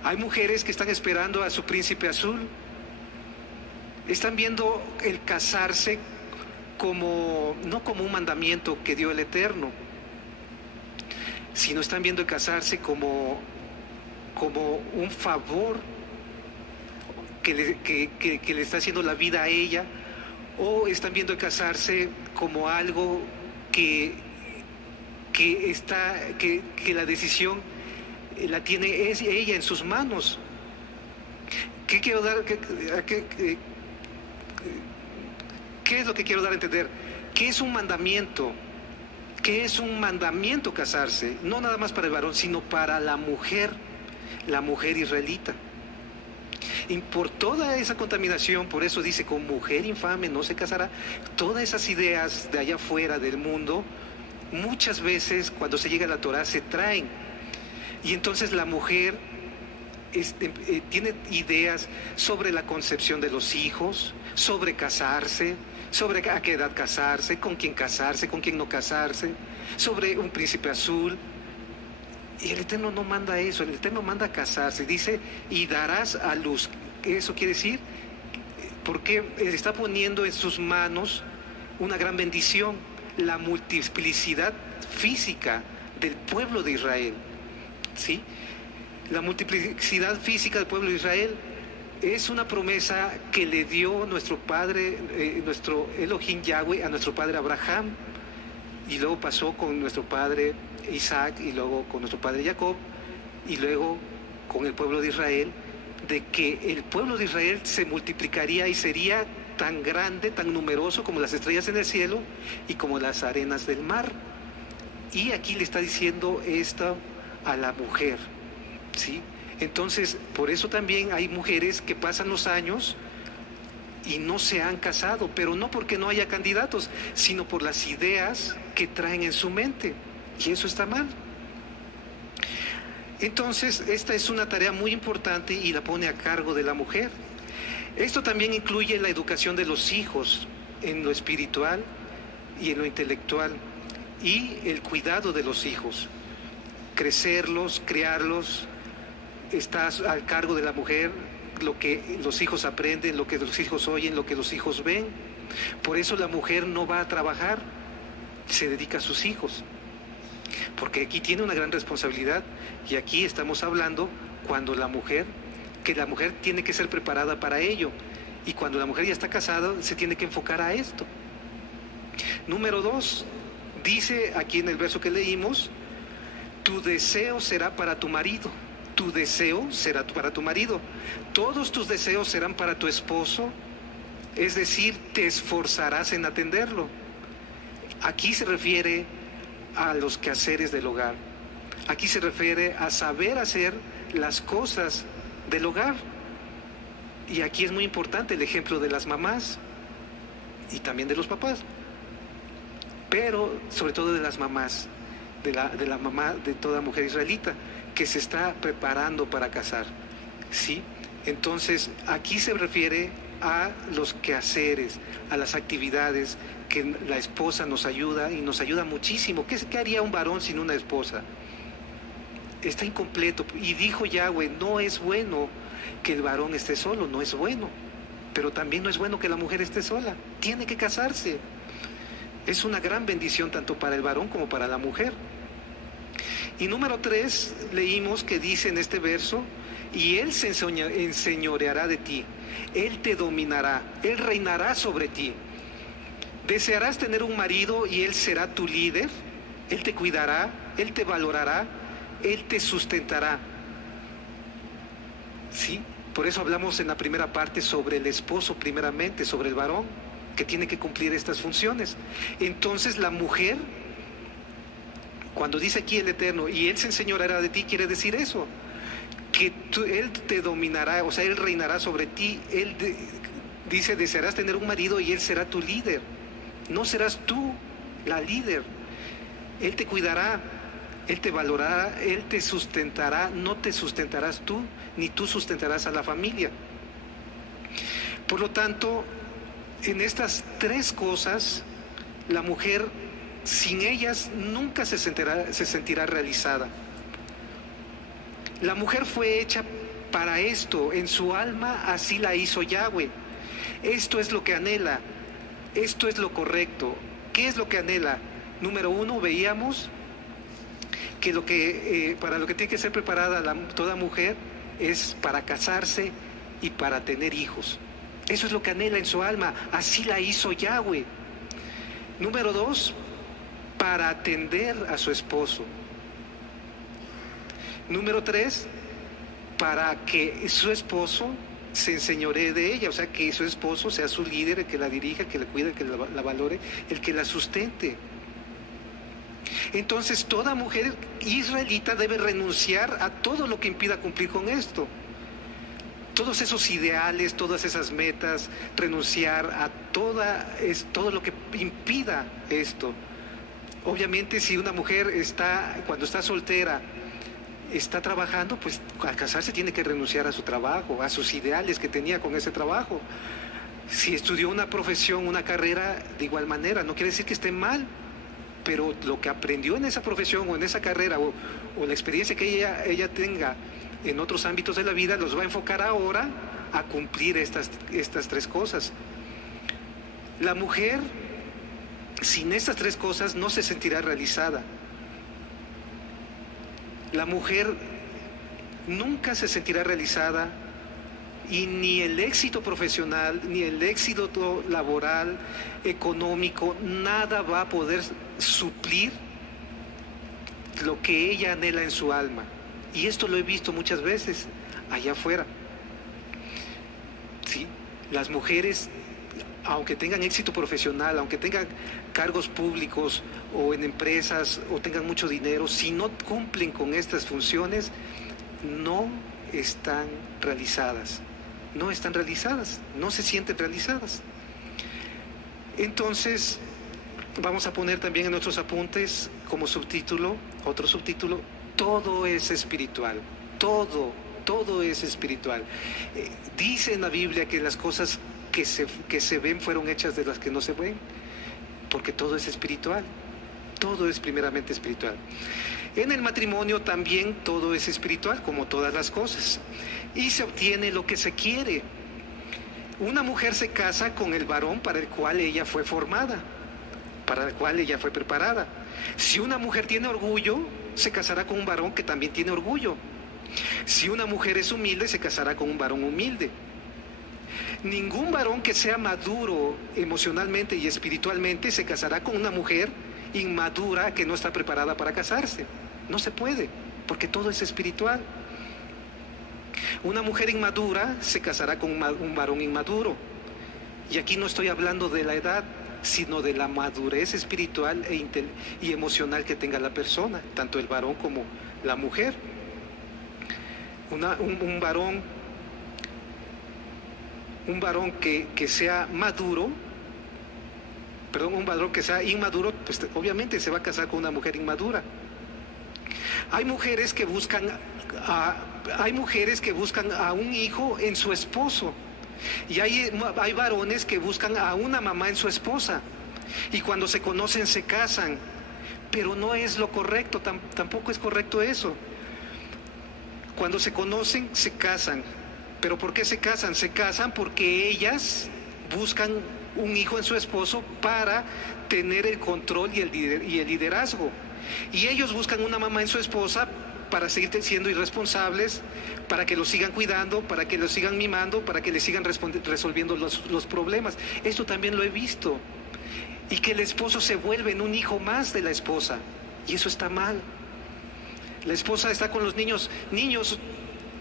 Hay mujeres que están esperando a su príncipe azul. Están viendo el casarse no como un mandamiento que dio el Eterno, sino están viendo el casarse como un favor que le está haciendo la vida a ella, o están viendo el casarse como algo que la decisión la tiene ella en sus manos. ¿Qué quiero dar? ¿Qué es lo que quiero dar a entender? ¿Qué es un mandamiento? ¿Qué es un mandamiento casarse? No nada más para el varón, sino para la mujer israelita. Y por toda esa contaminación, por eso dice, con mujer infame no se casará, todas esas ideas de allá afuera del mundo, muchas veces cuando se llega a la Torah se traen. Y entonces la mujer tiene ideas sobre la concepción de los hijos, sobre casarse, sobre a qué edad casarse, con quién no casarse, sobre un príncipe azul. Y el Eterno no manda eso, el Eterno manda casarse. Dice, y darás a luz. Eso quiere decir, porque está poniendo en sus manos una gran bendición, la multiplicidad física del pueblo de Israel. ¿Sí? La multiplicidad física del pueblo de Israel es una promesa que le dio nuestro padre, nuestro Elohim Yahweh, a nuestro padre Abraham, y luego pasó con nuestro padre Isaac, y luego con nuestro padre Jacob, y luego con el pueblo de Israel, de que el pueblo de Israel se multiplicaría y sería tan grande, tan numeroso como las estrellas en el cielo y como las arenas del mar. Y aquí le está diciendo esto a la mujer, ¿sí? Entonces, por eso también hay mujeres que pasan los años y no se han casado, pero no porque no haya candidatos, sino por las ideas que traen en su mente, y eso está mal. Entonces, esta es una tarea muy importante y la pone a cargo de la mujer. Esto también incluye la educación de los hijos en lo espiritual y en lo intelectual, y el cuidado de los hijos, crecerlos, criarlos. Está al cargo de la mujer lo que los hijos aprenden, lo que los hijos oyen, lo que los hijos ven. Por eso la mujer no va a trabajar, se dedica a sus hijos, porque aquí tiene una gran responsabilidad. Y aquí estamos hablando que la mujer tiene que ser preparada para ello, y cuando la mujer ya está casada se tiene que enfocar a esto. Número 2, dice aquí en el verso que leímos, tu deseo será para tu marido. Tu deseo será para tu marido. Todos tus deseos serán para tu esposo, es decir, te esforzarás en atenderlo. Aquí se refiere a los quehaceres del hogar. Aquí se refiere a saber hacer las cosas del hogar. Y aquí es muy importante el ejemplo de las mamás y también de los papás, pero sobre todo de las mamás, de la mamá de toda mujer israelita que se está preparando para casar, ¿sí? Entonces, aquí se refiere a los quehaceres, a las actividades que la esposa nos ayuda y nos ayuda muchísimo. ¿Qué haría un varón sin una esposa? Está incompleto. Y dijo Yahweh, no es bueno que el varón esté solo, no es bueno. Pero también no es bueno que la mujer esté sola. Tiene que casarse. Es una gran bendición tanto para el varón como para la mujer. Y número 3, leímos que dice en este verso, y él se enseñoreará de ti, él te dominará, él reinará sobre ti. Desearás tener un marido y él será tu líder, él te cuidará, él te valorará, él te sustentará. ¿Sí? Por eso hablamos en la primera parte sobre el esposo primeramente, sobre el varón, que tiene que cumplir estas funciones. Entonces la mujer, cuando dice aquí el Eterno, y él se enseñoreará de ti, quiere decir eso, que él te dominará, o sea, él reinará sobre ti. Dice, desearás tener un marido y él será tu líder. No serás tú la líder. Él te cuidará, él te valorará, él te sustentará, no te sustentarás tú, ni tú sustentarás a la familia. Por lo tanto, en estas 3 cosas, la mujer, sin ellas, nunca se sentirá realizada. La mujer fue hecha para esto, en su alma así la hizo Yahweh. Esto es lo que anhela, esto es lo correcto. ¿Qué es lo que anhela? Número 1, veíamos que para lo que tiene que ser preparada toda mujer es para casarse y para tener hijos. Eso es lo que anhela en su alma, así la hizo Yahweh. Número 2, para atender a su esposo. Número 3, para que su esposo se enseñoree de ella, o sea, que su esposo sea su líder, el que la dirija, el que la cuide, el que la valore, el que la sustente. Entonces, toda mujer israelita debe renunciar a todo lo que impida cumplir con esto. Todos esos ideales, todas esas metas, renunciar a todo lo que impida esto. Obviamente, si una mujer cuando está soltera, está trabajando, pues al casarse tiene que renunciar a su trabajo, a sus ideales que tenía con ese trabajo. Si estudió una profesión, una carrera, de igual manera, no quiere decir que esté mal, pero lo que aprendió en esa profesión o en esa carrera o la experiencia que ella tenga en otros ámbitos de la vida, los va a enfocar ahora a cumplir estas 3 cosas. La mujer, sin estas 3 cosas, no se sentirá realizada. La mujer nunca se sentirá realizada y ni el éxito profesional, ni el éxito laboral, económico, nada va a poder suplir lo que ella anhela en su alma. Y esto lo he visto muchas veces allá afuera. ¿Sí? Las mujeres, aunque tengan éxito profesional, aunque tengan cargos públicos o en empresas o tengan mucho dinero, si no cumplen con estas funciones, no están realizadas. No están realizadas, no se sienten realizadas. Entonces, vamos a poner también en nuestros apuntes como subtítulo, otro subtítulo, todo es espiritual, todo es espiritual. Dice en la Biblia que las cosas que se ven fueron hechas de las que no se ven, porque todo es espiritual, todo es primeramente espiritual. En el matrimonio también todo es espiritual, como todas las cosas, y se obtiene lo que se quiere. Una mujer se casa con el varón para el cual ella fue formada, para el cual ella fue preparada. Si una mujer tiene orgullo, se casará con un varón que también tiene orgullo. Si una mujer es humilde, se casará con un varón humilde. Ningún varón que sea maduro emocionalmente y espiritualmente se casará con una mujer inmadura que no está preparada para casarse. No se puede, porque todo es espiritual. Una mujer inmadura se casará con un varón inmaduro. Y aquí no estoy hablando de la edad, sino de la madurez espiritual y emocional que tenga la persona, tanto el varón como la mujer. Un varón que sea maduro, un varón que sea inmaduro, pues obviamente se va a casar con una mujer inmadura. Hay mujeres que buscan a un hijo en su esposo, Y hay varones que buscan a una mamá en su esposa. Y cuando se conocen se casan. Pero no es lo correcto, tampoco es correcto eso. Cuando se conocen se casan. ¿Pero por qué se casan? Se casan porque ellas buscan un hijo en su esposo para tener el control y el liderazgo. Y ellos buscan una mamá en su esposa para seguir siendo irresponsables, para que los sigan cuidando, para que los sigan mimando, para que les sigan resolviendo los problemas. Esto también lo he visto. Y que el esposo se vuelve en un hijo más de la esposa. Y eso está mal. La esposa está con los niños. Niños,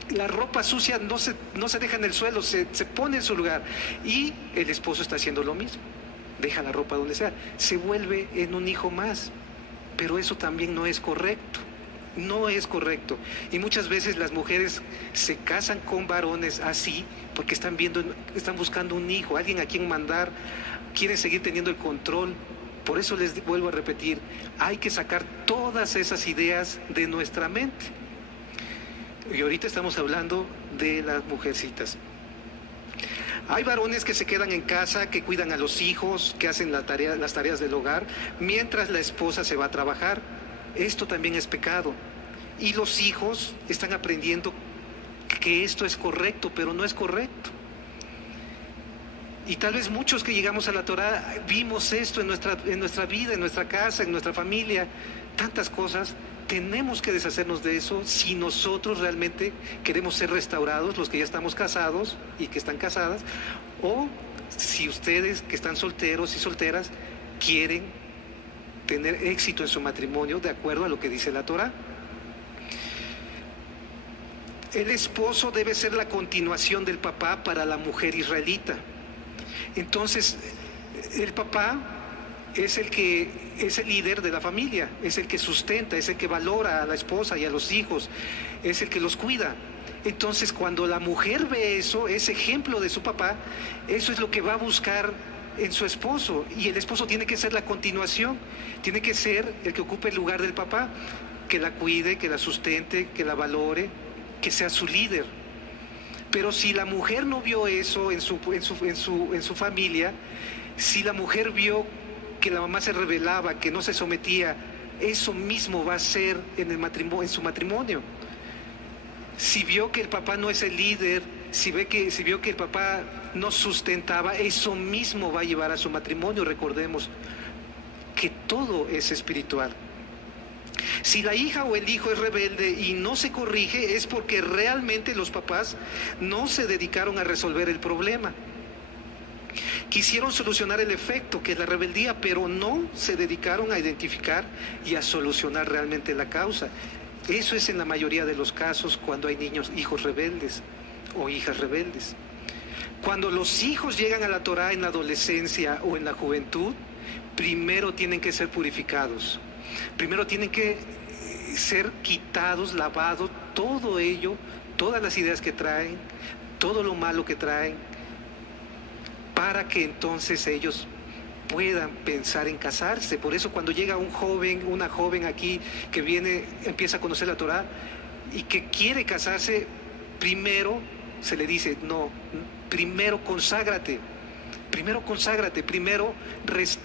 la ropa sucia no se deja en el suelo, se pone en su lugar. Y el esposo está haciendo lo mismo. Deja la ropa donde sea. Se vuelve en un hijo más. Pero eso también no es correcto. No es correcto. Y muchas veces las mujeres se casan con varones así porque están buscando un hijo, alguien a quien mandar, quieren seguir teniendo el control. Por eso les vuelvo a repetir, hay que sacar todas esas ideas de nuestra mente. Y ahorita estamos hablando de las mujercitas. Hay varones que se quedan en casa, que cuidan a los hijos, que hacen las tareas del hogar, mientras la esposa se va a trabajar. Esto también es pecado. Y los hijos están aprendiendo que esto es correcto, pero no es correcto. Y tal vez muchos que llegamos a la Torá vimos esto en nuestra vida, en nuestra casa, en nuestra familia, tantas cosas. Tenemos que deshacernos de eso si nosotros realmente queremos ser restaurados, los que ya estamos casados y que están casadas, o si ustedes que están solteros y solteras quieren tener éxito en su matrimonio de acuerdo a lo que dice la Torá. El esposo debe ser la continuación del papá para la mujer israelita. Entonces, el papá es el líder de la familia, es el que sustenta, es el que valora a la esposa y a los hijos, es el que los cuida. Entonces, cuando la mujer ve eso, ese ejemplo de su papá, eso es lo que va a buscar en su esposo. Y el esposo tiene que ser la continuación, tiene que ser el que ocupe el lugar del papá, que la cuide, que la sustente, que la valore, que sea su líder. Pero si la mujer no vio eso en su familia, si la mujer vio que la mamá se rebelaba, que no se sometía, eso mismo va a ser en su matrimonio. Si vio que el papá no es el líder, si vio que el papá no sustentaba, eso mismo va a llevar a su matrimonio. Recordemos que todo es espiritual. Si la hija o el hijo es rebelde y no se corrige, es porque realmente los papás no se dedicaron a resolver el problema. Quisieron solucionar el efecto, que es la rebeldía, pero no se dedicaron a identificar y a solucionar realmente la causa. Eso es en la mayoría de los casos cuando hay hijos rebeldes o hijas rebeldes. Cuando los hijos llegan a la Torá en la adolescencia o en la juventud, primero tienen que ser purificados. Primero tienen que ser quitados, lavados, todo ello, todas las ideas que traen, todo lo malo que traen, para que entonces ellos puedan pensar en casarse. Por eso cuando llega un joven, una joven aquí que empieza a conocer la Torá y que quiere casarse, primero se le dice, no, primero conságrate, primero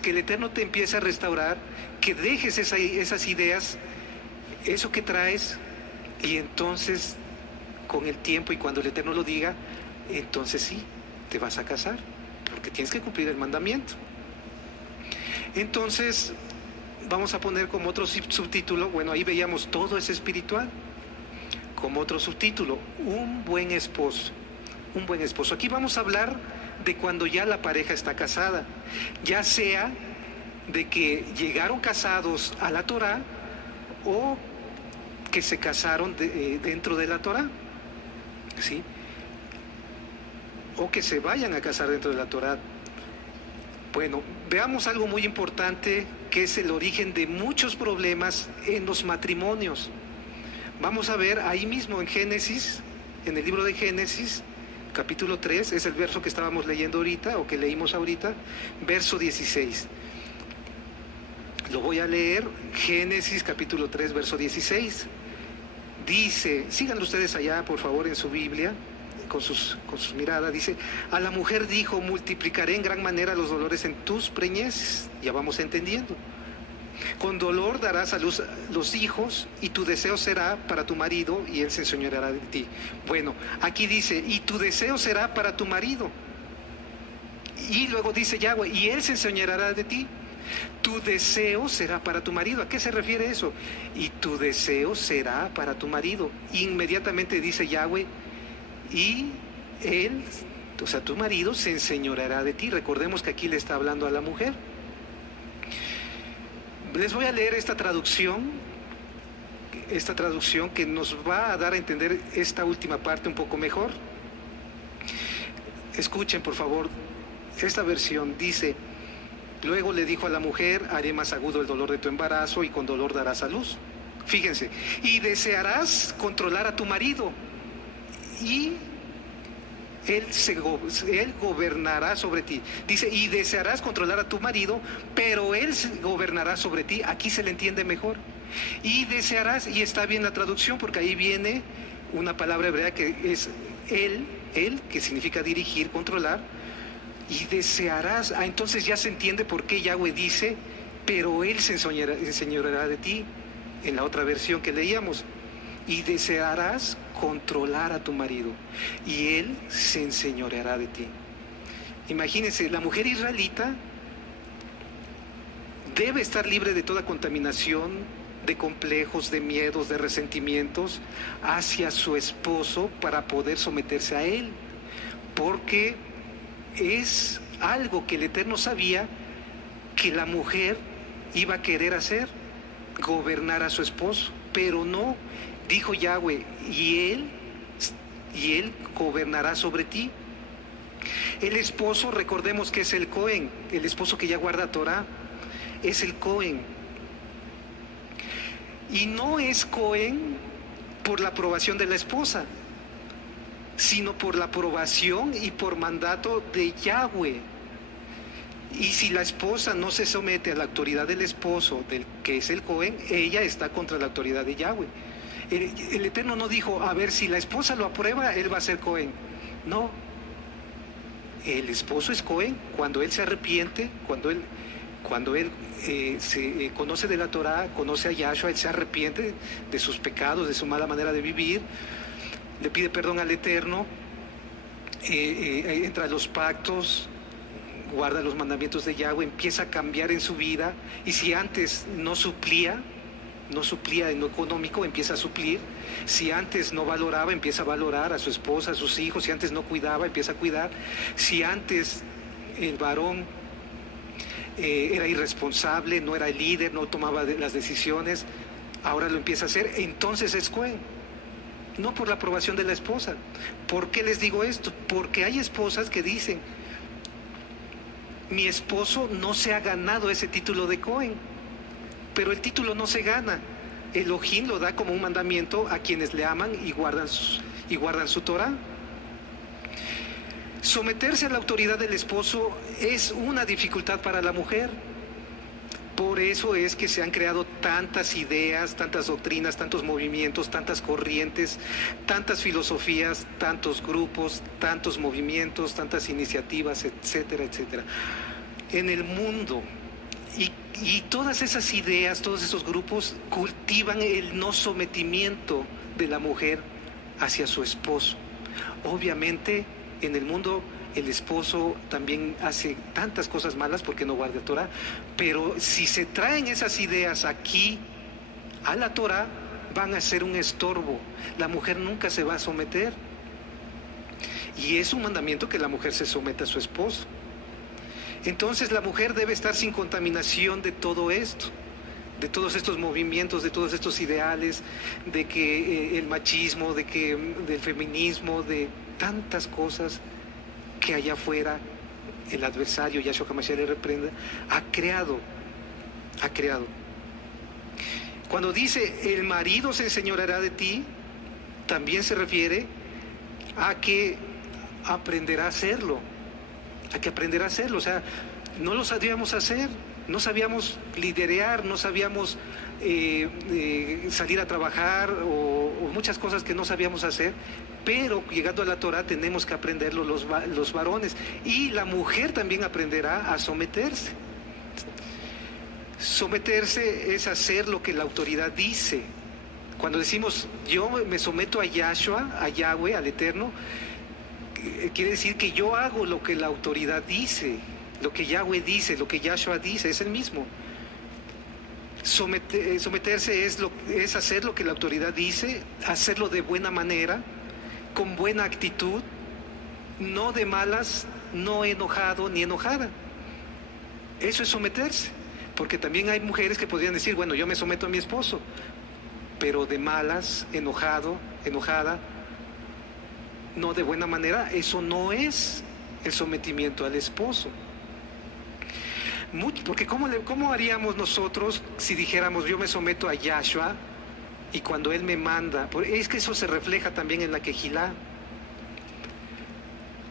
que el Eterno te empiece a restaurar, que dejes esas ideas, eso que traes, y entonces con el tiempo y cuando el Eterno lo diga, entonces sí, te vas a casar, porque tienes que cumplir el mandamiento. Entonces, vamos a poner como otro subtítulo, bueno, ahí veíamos todo es espiritual, como otro subtítulo, un buen esposo. Un buen esposo. Aquí vamos a hablar de cuando ya la pareja está casada, ya sea de que llegaron casados a la Torá o que se casaron dentro de la Torá, ¿sí? O que se vayan a casar dentro de la Torá. Bueno, veamos algo muy importante que es el origen de muchos problemas en los matrimonios. Vamos a ver ahí mismo en Génesis, en el libro de Génesis, capítulo 3, es el verso que estábamos leyendo ahorita, o que leímos ahorita, verso 16. Lo voy a leer, Génesis capítulo 3, verso 16. Dice, síganlo ustedes allá, por favor, en su Biblia, con sus miradas, dice, a la mujer dijo, multiplicaré en gran manera los dolores en tus preñeces. Ya vamos entendiendo. Con dolor darás a luz los hijos y tu deseo será para tu marido y él se enseñoreará de ti. Bueno, aquí dice, y tu deseo será para tu marido. Y luego dice Yahweh, y él se enseñoreará de ti. Tu deseo será para tu marido. ¿A qué se refiere eso? Y tu deseo será para tu marido. Inmediatamente dice Yahweh, y él, o sea, tu marido se enseñoreará de ti. Recordemos que aquí le está hablando a la mujer. Les voy a leer esta traducción que nos va a dar a entender esta última parte un poco mejor. Escuchen, por favor, esta versión dice, luego le dijo a la mujer, haré más agudo el dolor de tu embarazo y con dolor darás a luz. Fíjense, y desearás controlar a tu marido y él gobernará sobre ti. Dice, y desearás controlar a tu marido, pero él gobernará sobre ti. Aquí se le entiende mejor. Y desearás, y está bien la traducción, porque ahí viene una palabra hebrea que es él, que significa dirigir, controlar. Y desearás, entonces ya se entiende por qué Yahweh dice, pero él se enseñoreará de ti, en la otra versión que leíamos. Y desearás controlar a tu marido y él se enseñoreará de ti. Imagínense, la mujer israelita debe estar libre de toda contaminación, de complejos, de miedos, de resentimientos hacia su esposo para poder someterse a él, porque es algo que el Eterno sabía que la mujer iba a querer hacer, gobernar a su esposo, pero no. Dijo Yahweh, y él gobernará sobre ti. El esposo, recordemos que es el Cohen, el esposo que ya guarda Torah, es el Cohen. Y no es Cohen por la aprobación de la esposa, sino por la aprobación y por mandato de Yahweh. Y si la esposa no se somete a la autoridad del esposo, del que es el Cohen, ella está contra la autoridad de Yahweh. El Eterno no dijo, a ver, si la esposa lo aprueba, él va a ser Cohen. No. El esposo es Cohen cuando él se arrepiente, cuando él se conoce de la Torah, conoce a Yahshua, él se arrepiente de sus pecados, de su mala manera de vivir, le pide perdón al Eterno, entra a los pactos, guarda los mandamientos de Yahweh, empieza a cambiar en su vida, y si antes no suplía en lo económico, empieza a suplir. Si antes no valoraba, empieza a valorar a su esposa, a sus hijos. Si antes no cuidaba, empieza a cuidar. Si antes el varón era irresponsable, no era el líder, no tomaba las decisiones, ahora lo empieza a hacer, entonces es Cohen. No por la aprobación de la esposa. ¿Por qué les digo esto? Porque hay esposas que dicen, mi esposo no se ha ganado ese título de Cohen. Pero el título no se gana. Elohim lo da como un mandamiento a quienes le aman y guardan su Torah. Someterse a la autoridad del esposo es una dificultad para la mujer. Por eso es que se han creado tantas ideas, tantas doctrinas, tantos movimientos, tantas corrientes, tantas filosofías, tantos grupos, tantos movimientos, tantas iniciativas, etcétera, etcétera. En el mundo. Y todas esas ideas, todos esos grupos cultivan el no sometimiento de la mujer hacia su esposo. Obviamente, en el mundo el esposo también hace tantas cosas malas porque no guarda Torah, pero si se traen esas ideas aquí a la Torah, van a ser un estorbo. La mujer nunca se va a someter. Y es un mandamiento que la mujer se someta a su esposo. Entonces la mujer debe estar sin contaminación de todo esto, de todos estos movimientos, de todos estos ideales, de que el machismo, del feminismo, de tantas cosas que allá afuera el adversario, Yahshua HaMashiach le reprenda, ha creado. Cuando dice el marido se enseñoreará de ti, también se refiere a que aprenderá a hacerlo. O sea, no lo sabíamos hacer, no sabíamos liderear, no sabíamos salir a trabajar o muchas cosas que no sabíamos hacer, pero llegando a la Torah tenemos que aprenderlo los varones, y la mujer también aprenderá a someterse. Someterse es hacer lo que la autoridad dice. Cuando decimos yo me someto a Yahshua, a Yahweh, al Eterno, quiere decir que yo hago lo que la autoridad dice, lo que Yahweh dice, lo que Yahshua dice, es el mismo. Someterse es hacer lo que la autoridad dice, hacerlo de buena manera, con buena actitud, no de malas, no enojado ni enojada. Eso es someterse, porque también hay mujeres que podrían decir, bueno, yo me someto a mi esposo, pero de malas, enojado, enojada, no de buena manera. Eso no es el sometimiento al esposo. Porque ¿cómo haríamos nosotros si dijéramos yo me someto a Yahshua y cuando Él me manda? Es que eso se refleja también en la Kehilá.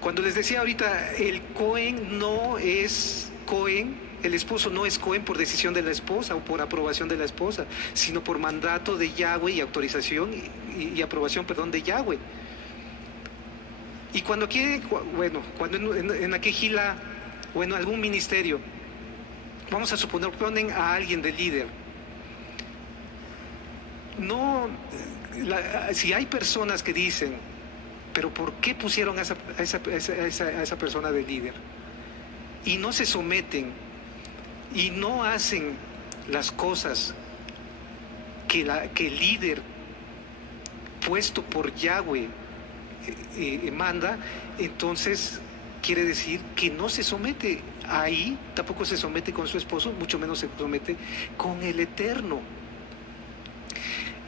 Cuando les decía ahorita, el Cohen no es Cohen, el esposo no es Cohen por decisión de la esposa o por aprobación de la esposa, sino por mandato de Yahweh y autorización y aprobación, perdón, de Yahweh. Y cuando quiere, bueno, cuando en la Kehilá o en algún ministerio, vamos a suponer, ponen a alguien de líder. No, si hay personas que dicen, pero ¿por qué pusieron a esa persona de líder? Y no se someten y no hacen las cosas que el líder puesto por Yahweh manda, entonces quiere decir que no se somete. Ahí tampoco se somete con su esposo, mucho menos se somete con el Eterno.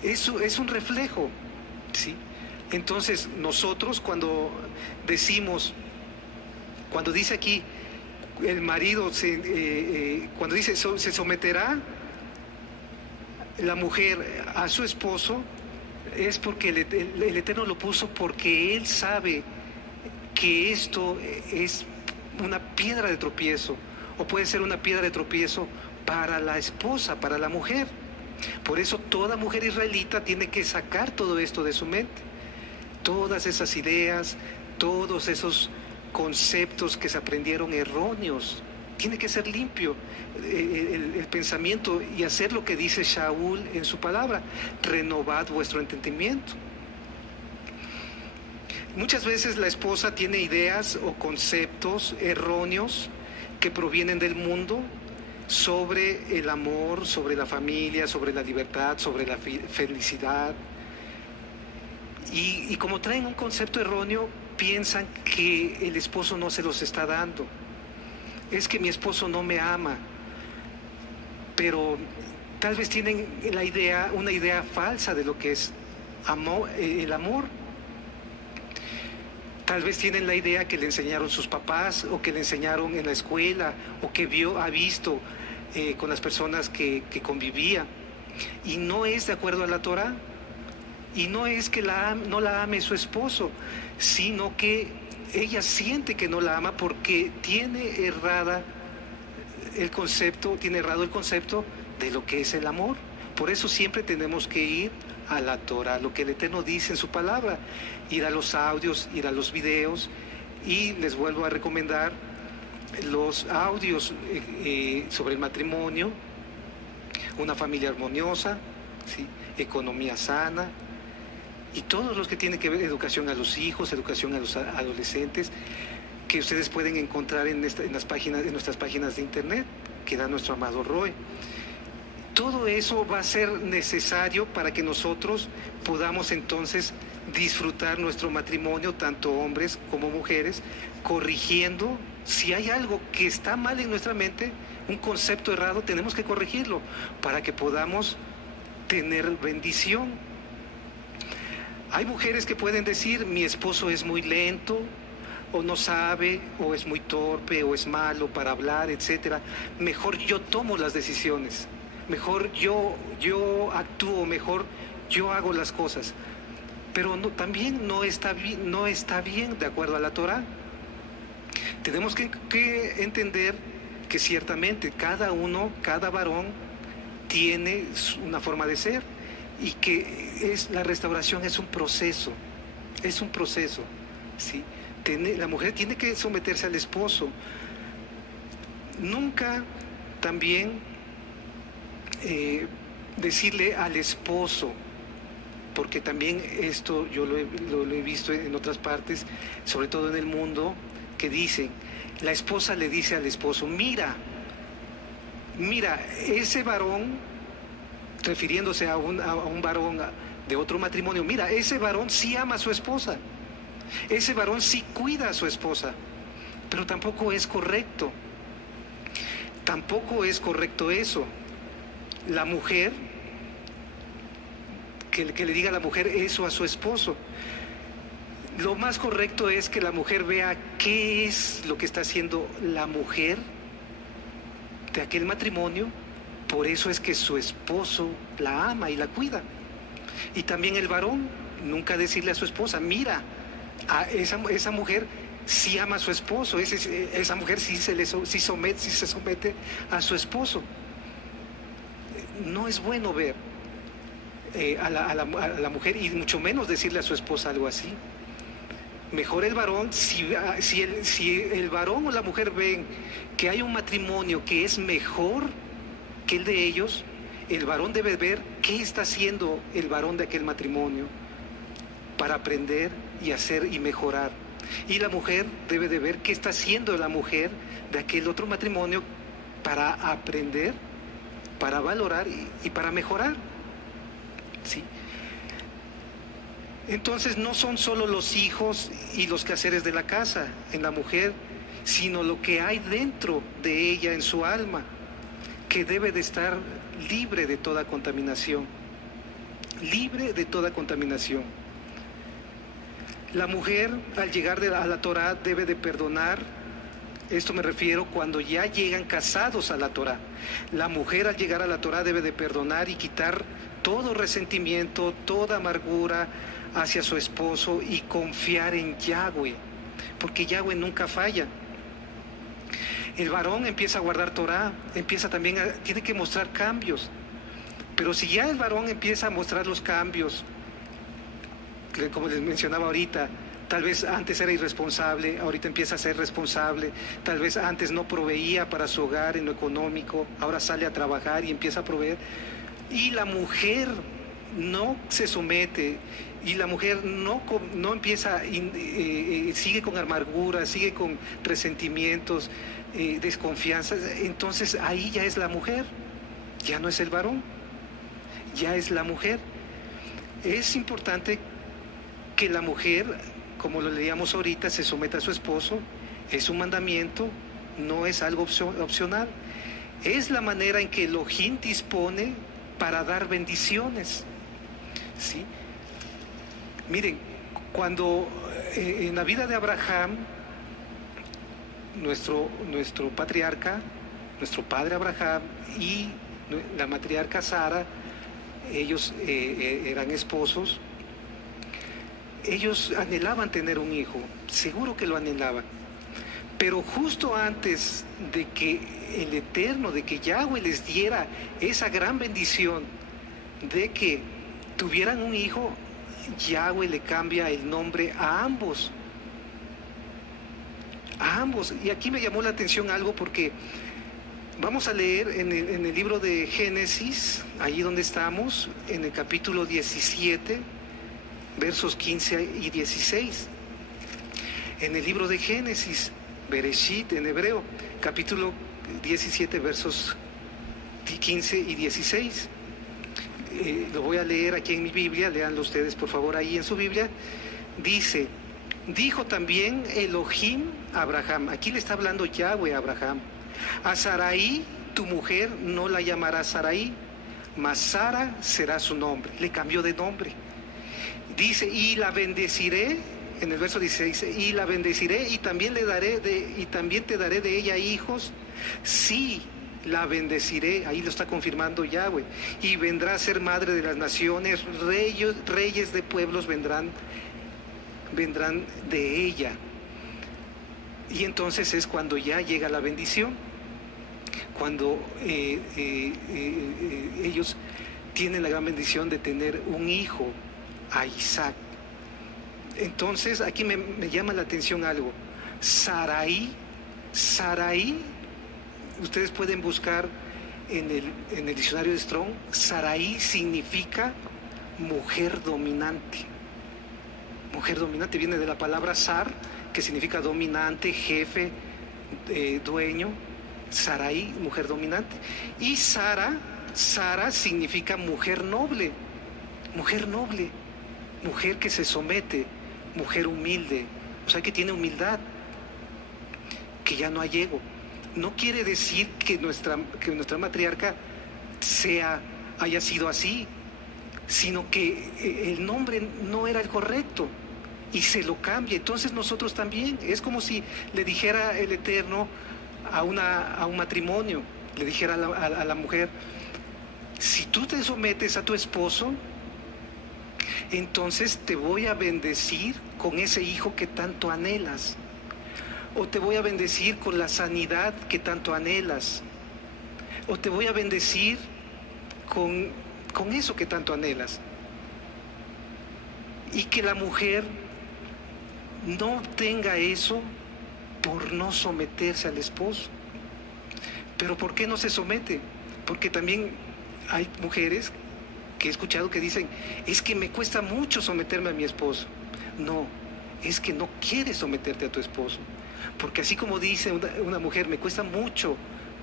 Eso es un reflejo, ¿sí? Entonces nosotros cuando dice aquí el marido, cuando dice se someterá la mujer a su esposo, es porque el Eterno lo puso, porque Él sabe que esto es una piedra de tropiezo, o puede ser una piedra de tropiezo para la esposa, para la mujer. Por eso toda mujer israelita tiene que sacar todo esto de su mente, todas esas ideas, todos esos conceptos que se aprendieron erróneos. Tiene que ser limpio el pensamiento y hacer lo que dice Shaul en su palabra: renovad vuestro entendimiento. Muchas veces la esposa tiene ideas o conceptos erróneos que provienen del mundo sobre el amor, sobre la familia, sobre la libertad, sobre la felicidad. Y como traen un concepto erróneo, piensan que el esposo no se los está dando. Es que mi esposo no me ama. Pero tal vez tienen una idea falsa de lo que es el amor. Tal vez tienen la idea que le enseñaron sus papás, o que le enseñaron en la escuela, o que ha visto con las personas que convivía, y no es de acuerdo a la Torah. Y no es que no la ame su esposo, sino que ella siente que no la ama porque tiene errado el concepto de lo que es el amor. Por eso siempre tenemos que ir a la Torah, lo que el Eterno dice en su palabra, ir a los audios, ir a los videos, y les vuelvo a recomendar los audios sobre el matrimonio, una familia armoniosa, ¿sí? Economía sana, y todos los que tienen que ver educación a los hijos, educación a los adolescentes, que ustedes pueden encontrar en nuestras páginas de internet que da nuestro amado Roy. Todo eso va a ser necesario para que nosotros podamos entonces disfrutar nuestro matrimonio, tanto hombres como mujeres, corrigiendo. Si hay algo que está mal en nuestra mente, un concepto errado, tenemos que corregirlo para que podamos tener bendición. Hay mujeres que pueden decir, mi esposo es muy lento, o no sabe, o es muy torpe, o es malo para hablar, etc. Mejor yo tomo las decisiones. Mejor yo actúo, mejor yo hago las cosas. Pero también no está bien de acuerdo a la Torah. Tenemos que entender que ciertamente cada varón tiene una forma de ser y que la restauración es un proceso, ¿sí? La mujer tiene que someterse al esposo. Nunca también decirle al esposo, porque también esto yo lo he visto en otras partes, sobre todo en el mundo, que dicen, la esposa le dice al esposo, mira, ese varón, refiriéndose a un varón de otro matrimonio, mira, ese varón sí ama a su esposa, ese varón sí cuida a su esposa, pero tampoco es correcto eso. La mujer, que le diga a la mujer eso a su esposo. Lo más correcto es que la mujer vea qué es lo que está haciendo la mujer de aquel matrimonio. Por eso es que su esposo la ama y la cuida. Y también el varón, nunca decirle a su esposa, mira, esa mujer sí ama a su esposo, esa mujer sí se somete a su esposo. No es bueno ver a la mujer, y mucho menos decirle a su esposa algo así. Mejor el varón, si el varón o la mujer ven que hay un matrimonio que es mejor que el de ellos, el varón debe ver qué está haciendo el varón de aquel matrimonio para aprender y hacer y mejorar. Y la mujer debe de ver qué está haciendo la mujer de aquel otro matrimonio para aprender, para valorar y para mejorar. ¿Sí? Entonces no son solo los hijos y los quehaceres de la casa en la mujer, sino lo que hay dentro de ella en su alma, que debe de estar libre de toda contaminación. Libre de toda contaminación. La mujer, al llegar a la Torá, debe de perdonar. Esto me refiero cuando ya llegan casados a la Torá. La mujer, al llegar a la Torá, debe de perdonar y quitar todo resentimiento, toda amargura hacia su esposo y confiar en Yahweh, porque Yahweh nunca falla. El varón empieza a guardar Torá, tiene que mostrar cambios. Pero si ya el varón empieza a mostrar los cambios, como les mencionaba ahorita, tal vez antes era irresponsable, ahorita empieza a ser responsable, tal vez antes no proveía para su hogar en lo económico, ahora sale a trabajar y empieza a proveer, y la mujer no se somete, y la mujer no empieza, sigue con amargura, sigue con resentimientos, desconfianza, entonces ahí ya es la mujer, ya no es el varón, ya es la mujer. Es importante que la mujer, como lo leíamos ahorita, se someta a su esposo. Es un mandamiento, no es algo opcional. Es la manera en que Elohim dispone para dar bendiciones, ¿sí? Miren, cuando en la vida de Abraham, nuestro patriarca, nuestro padre Abraham y la matriarca Sara, ellos eran esposos. Ellos anhelaban tener un hijo, seguro que lo anhelaban, pero justo antes de que el Eterno, de que Yahweh les diera esa gran bendición de que tuvieran un hijo, Yahweh le cambia el nombre a ambos. Y aquí me llamó la atención algo, porque vamos a leer en el libro de Génesis, allí donde estamos, en el capítulo 17, versos 15 y 16. En el libro de Génesis, Bereshit en hebreo, capítulo 17, versos 15 y 16. Lo voy a leer aquí en mi Biblia, léanlo ustedes por favor ahí en su Biblia. Dice, dijo también Elohim a Abraham, aquí le está hablando Yahweh a Abraham, a Sarai, tu mujer, no la llamarás Sarai, mas Sara será su nombre. Le cambió de nombre. Dice, y la bendeciré, en el verso 16, y la bendeciré y también te daré de ella hijos. Sí, la bendeciré, ahí lo está confirmando Yahweh, y vendrá a ser madre de las naciones, reyes de pueblos vendrán de ella. Y entonces es cuando ya llega la bendición. cuando ellos tienen la gran bendición de tener un hijo, a Isaac. Entonces aquí me llama la atención algo. Sarai, ustedes pueden buscar en el diccionario de Strong, Sarai significa mujer dominante. Mujer dominante viene de la palabra Sar, que significa dominante, jefe, dueño. Sarai, mujer dominante. Y Sara significa mujer noble, mujer que se somete, mujer humilde, o sea que tiene humildad, que ya no hay ego. No quiere decir que nuestra matriarca haya sido así, sino que el nombre no era el correcto y se lo cambia. Entonces nosotros también, es como si le dijera el Eterno a un matrimonio, le dijera a la mujer: si tú te sometes a tu esposo, entonces te voy a bendecir con ese hijo que tanto anhelas, o te voy a bendecir con la sanidad que tanto anhelas, o te voy a bendecir con eso que tanto anhelas. Y que la mujer no tenga eso por no someterse al esposo. Pero ¿por qué no se somete? Porque también hay mujeres que he escuchado que dicen: es que me cuesta mucho someterme a mi esposo. No, es que no quieres someterte a tu esposo. Porque así como dice una mujer: me cuesta mucho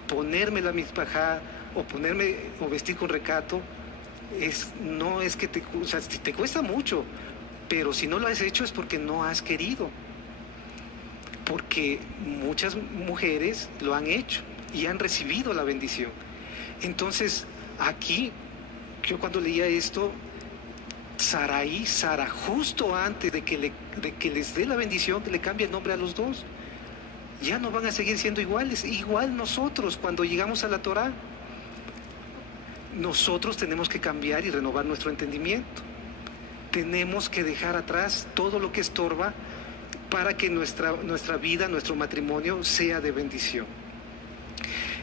ponerme la mispajá o vestir con recato, no es que o sea, te cuesta mucho, pero si no lo has hecho es porque no has querido. Porque muchas mujeres lo han hecho y han recibido la bendición. Entonces, aquí, yo cuando leía esto, Sara, justo antes de que les dé la bendición, que le cambie el nombre a los dos, ya no van a seguir siendo iguales. Igual nosotros, cuando llegamos a la Torá, nosotros tenemos que cambiar y renovar nuestro entendimiento. Tenemos que dejar atrás todo lo que estorba para que nuestra vida, nuestro matrimonio sea de bendición.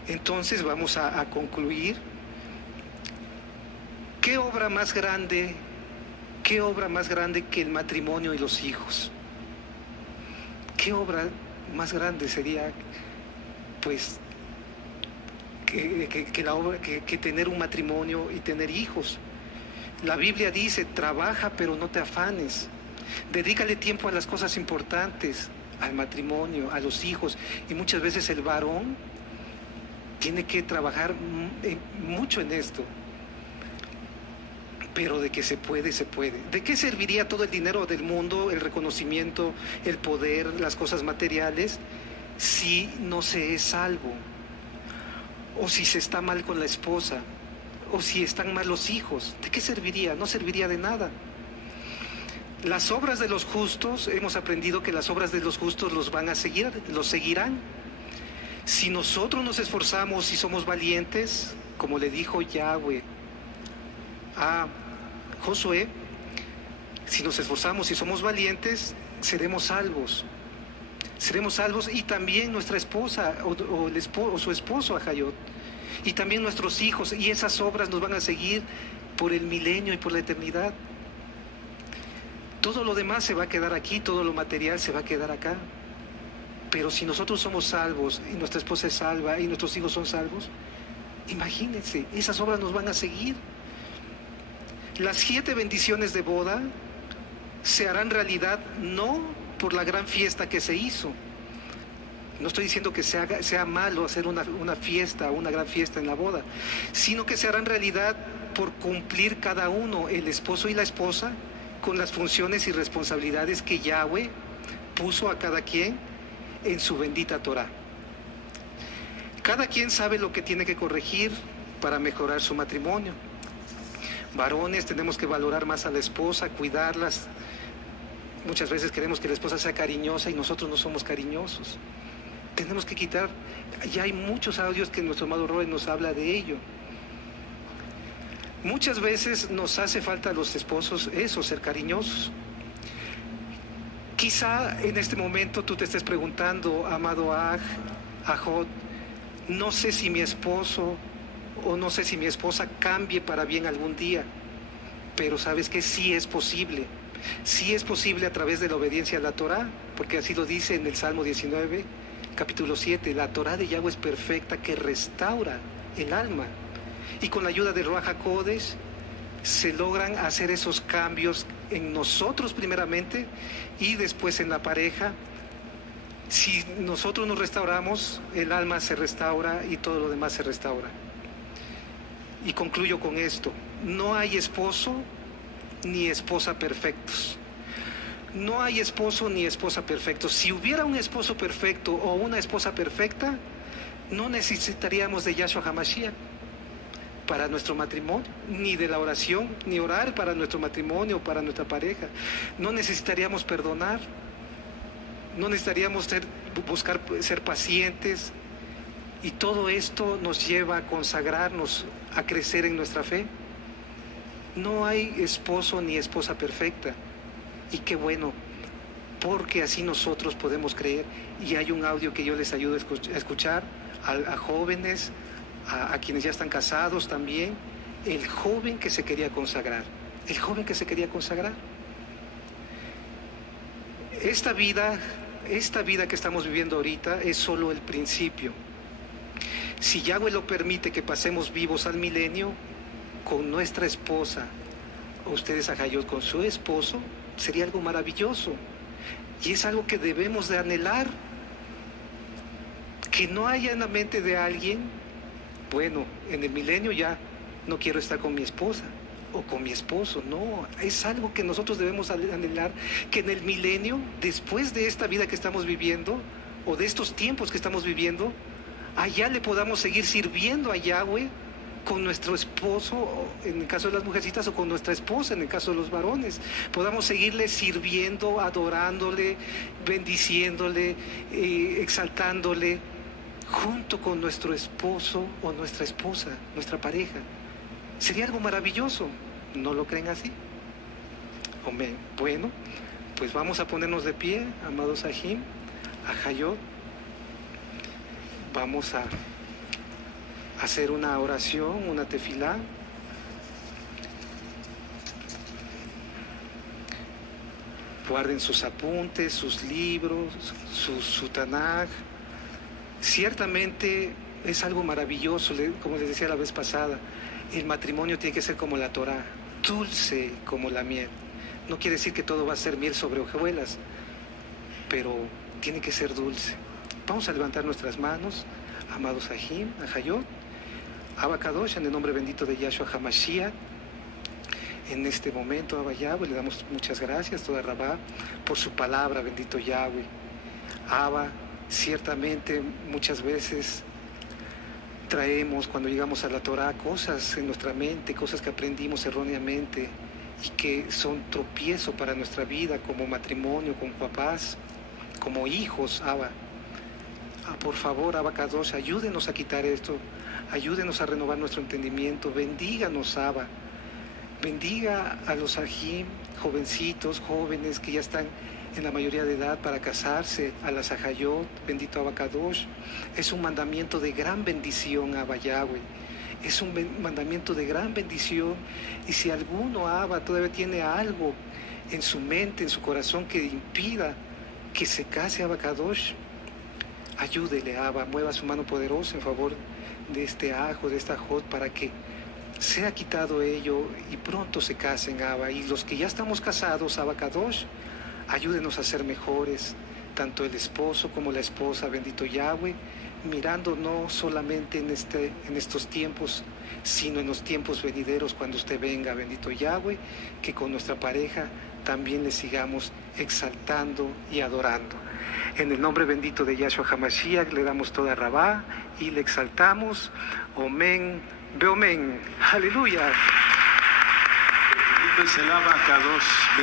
Entonces vamos a concluir. ¿Qué obra más grande que el matrimonio y los hijos? ¿Qué obra más grande sería, pues, que tener un matrimonio y tener hijos? La Biblia dice: trabaja pero no te afanes. Dedícale tiempo a las cosas importantes, al matrimonio, a los hijos. Y muchas veces el varón tiene que trabajar mucho en esto. Pero de que se puede, se puede. ¿De qué serviría todo el dinero del mundo, el reconocimiento, el poder, las cosas materiales, si no se es salvo? O si se está mal con la esposa, o si están mal los hijos. ¿De qué serviría? No serviría de nada. Las obras de los justos, hemos aprendido que las obras de los justos los seguirán. Si nosotros nos esforzamos y somos valientes, como le dijo Yahweh a Josué, si nos esforzamos y somos valientes, seremos salvos. Seremos salvos, y también nuestra esposa o su esposo, Ajayot, y también nuestros hijos, y esas obras nos van a seguir por el milenio y por la eternidad. Todo lo demás se va a quedar aquí, todo lo material se va a quedar acá. Pero si nosotros somos salvos y nuestra esposa es salva y nuestros hijos son salvos, imagínense, esas obras nos van a seguir. Las 7 bendiciones de boda se harán realidad no por la gran fiesta que se hizo. No estoy diciendo que sea malo hacer una fiesta, una gran fiesta en la boda, sino que se harán realidad por cumplir cada uno, el esposo y la esposa, con las funciones y responsabilidades que Yahweh puso a cada quien en su bendita Torá. Cada quien sabe lo que tiene que corregir para mejorar su matrimonio. Varones, tenemos que valorar más a la esposa, cuidarlas. Muchas veces queremos que la esposa sea cariñosa y nosotros no somos cariñosos. Tenemos que quitar, ya hay muchos audios que nuestro amado Roy nos habla de ello. Muchas veces nos hace falta a los esposos eso, ser cariñosos. Quizá en este momento tú te estés preguntando, amado Ajot, No sé si mi esposo o no sé si mi esposa cambie para bien algún día, pero sabes que sí es posible. Sí es posible a través de la obediencia a la Torá, porque así lo dice en el Salmo 19, capítulo 7. La Torá de Yahweh es perfecta, que restaura el alma. Y con la ayuda de Ruach HaKodesh se logran hacer esos cambios en nosotros primeramente y después en la pareja. Si nosotros nos restauramos, el alma se restaura y todo lo demás se restaura. Y concluyo con esto: no hay esposo ni esposa perfectos. No hay esposo ni esposa perfectos. Si hubiera un esposo perfecto o una esposa perfecta, no necesitaríamos de Yahshua HaMashiach para nuestro matrimonio, ni de la oración, ni orar para nuestro matrimonio o para nuestra pareja. No necesitaríamos perdonar, no necesitaríamos buscar ser pacientes, y todo esto nos lleva a consagrarnos, a crecer en nuestra fe. No hay esposo ni esposa perfecta, y qué bueno, porque así nosotros podemos creer. Y hay un audio que yo les ayudo a escuchar a jóvenes, a quienes ya están casados también. El joven que se quería consagrar, el joven que se quería consagrar. Esta vida que estamos viviendo ahorita es solo el principio. Si Yahweh lo permite, que pasemos vivos al milenio con nuestra esposa, o ustedes, Ajayot, con su esposo, sería algo maravilloso. Y es algo que debemos de anhelar. Que no haya en la mente de alguien: bueno, en el milenio ya no quiero estar con mi esposa o con mi esposo. No, es algo que nosotros debemos anhelar, que en el milenio, después de esta vida que estamos viviendo, o de estos tiempos que estamos viviendo, allá le podamos seguir sirviendo a Yahweh con nuestro esposo, en el caso de las mujercitas, o con nuestra esposa, en el caso de los varones. Podamos seguirle sirviendo, adorándole, bendiciéndole, exaltándole, junto con nuestro esposo o nuestra esposa, nuestra pareja. Sería algo maravilloso. ¿No lo creen así? Amén. Bueno, pues vamos a ponernos de pie, amados Ajim, Ajayot. Vamos a hacer una oración, una tefilá. Guarden sus apuntes, sus libros, su Tanaj. Ciertamente es algo maravilloso, como les decía la vez pasada. El matrimonio tiene que ser como la Torá, dulce como la miel. No quiere decir que todo va a ser miel sobre hojuelas, pero tiene que ser dulce. Vamos a levantar nuestras manos, amados Ajim, Ajayot, Abba Kadosh, en el nombre bendito de Yahshua HaMashiach. En este momento, Abba Yahweh, le damos muchas gracias, toda Rabá, por su palabra, bendito Yahweh. Abba, ciertamente muchas veces traemos, cuando llegamos a la Torá, cosas en nuestra mente, cosas que aprendimos erróneamente y que son tropiezo para nuestra vida, como matrimonio, como papás, como hijos. Abba, por favor, Abba Kadosh, ayúdenos a quitar esto, ayúdenos a renovar nuestro entendimiento, bendíganos, Abba. Bendiga a los Ajim, jovencitos, jóvenes que ya están en la mayoría de edad para casarse, a las Ajayot, bendito Abba Kadosh. Es un mandamiento de gran bendición, Abba Yahweh. Es un mandamiento de gran bendición. Y si alguno, Abba, todavía tiene algo en su mente, en su corazón, que impida que se case, Abba Kadosh, ayúdele, Abba, mueva su mano poderosa en favor de este ajo, de esta Ajot, para que sea quitado ello y pronto se casen, Abba. Y los que ya estamos casados, Abba Kadosh, ayúdenos a ser mejores, tanto el esposo como la esposa, bendito Yahweh, mirando no solamente en estos tiempos, sino en los tiempos venideros, cuando usted venga, bendito Yahweh, que con nuestra pareja también le sigamos exaltando y adorando. En el nombre bendito de Yahshua HaMashiach le damos toda Rabá y le exaltamos. Omen, Beomen. Aleluya. Bendito es el Abba Kadosh.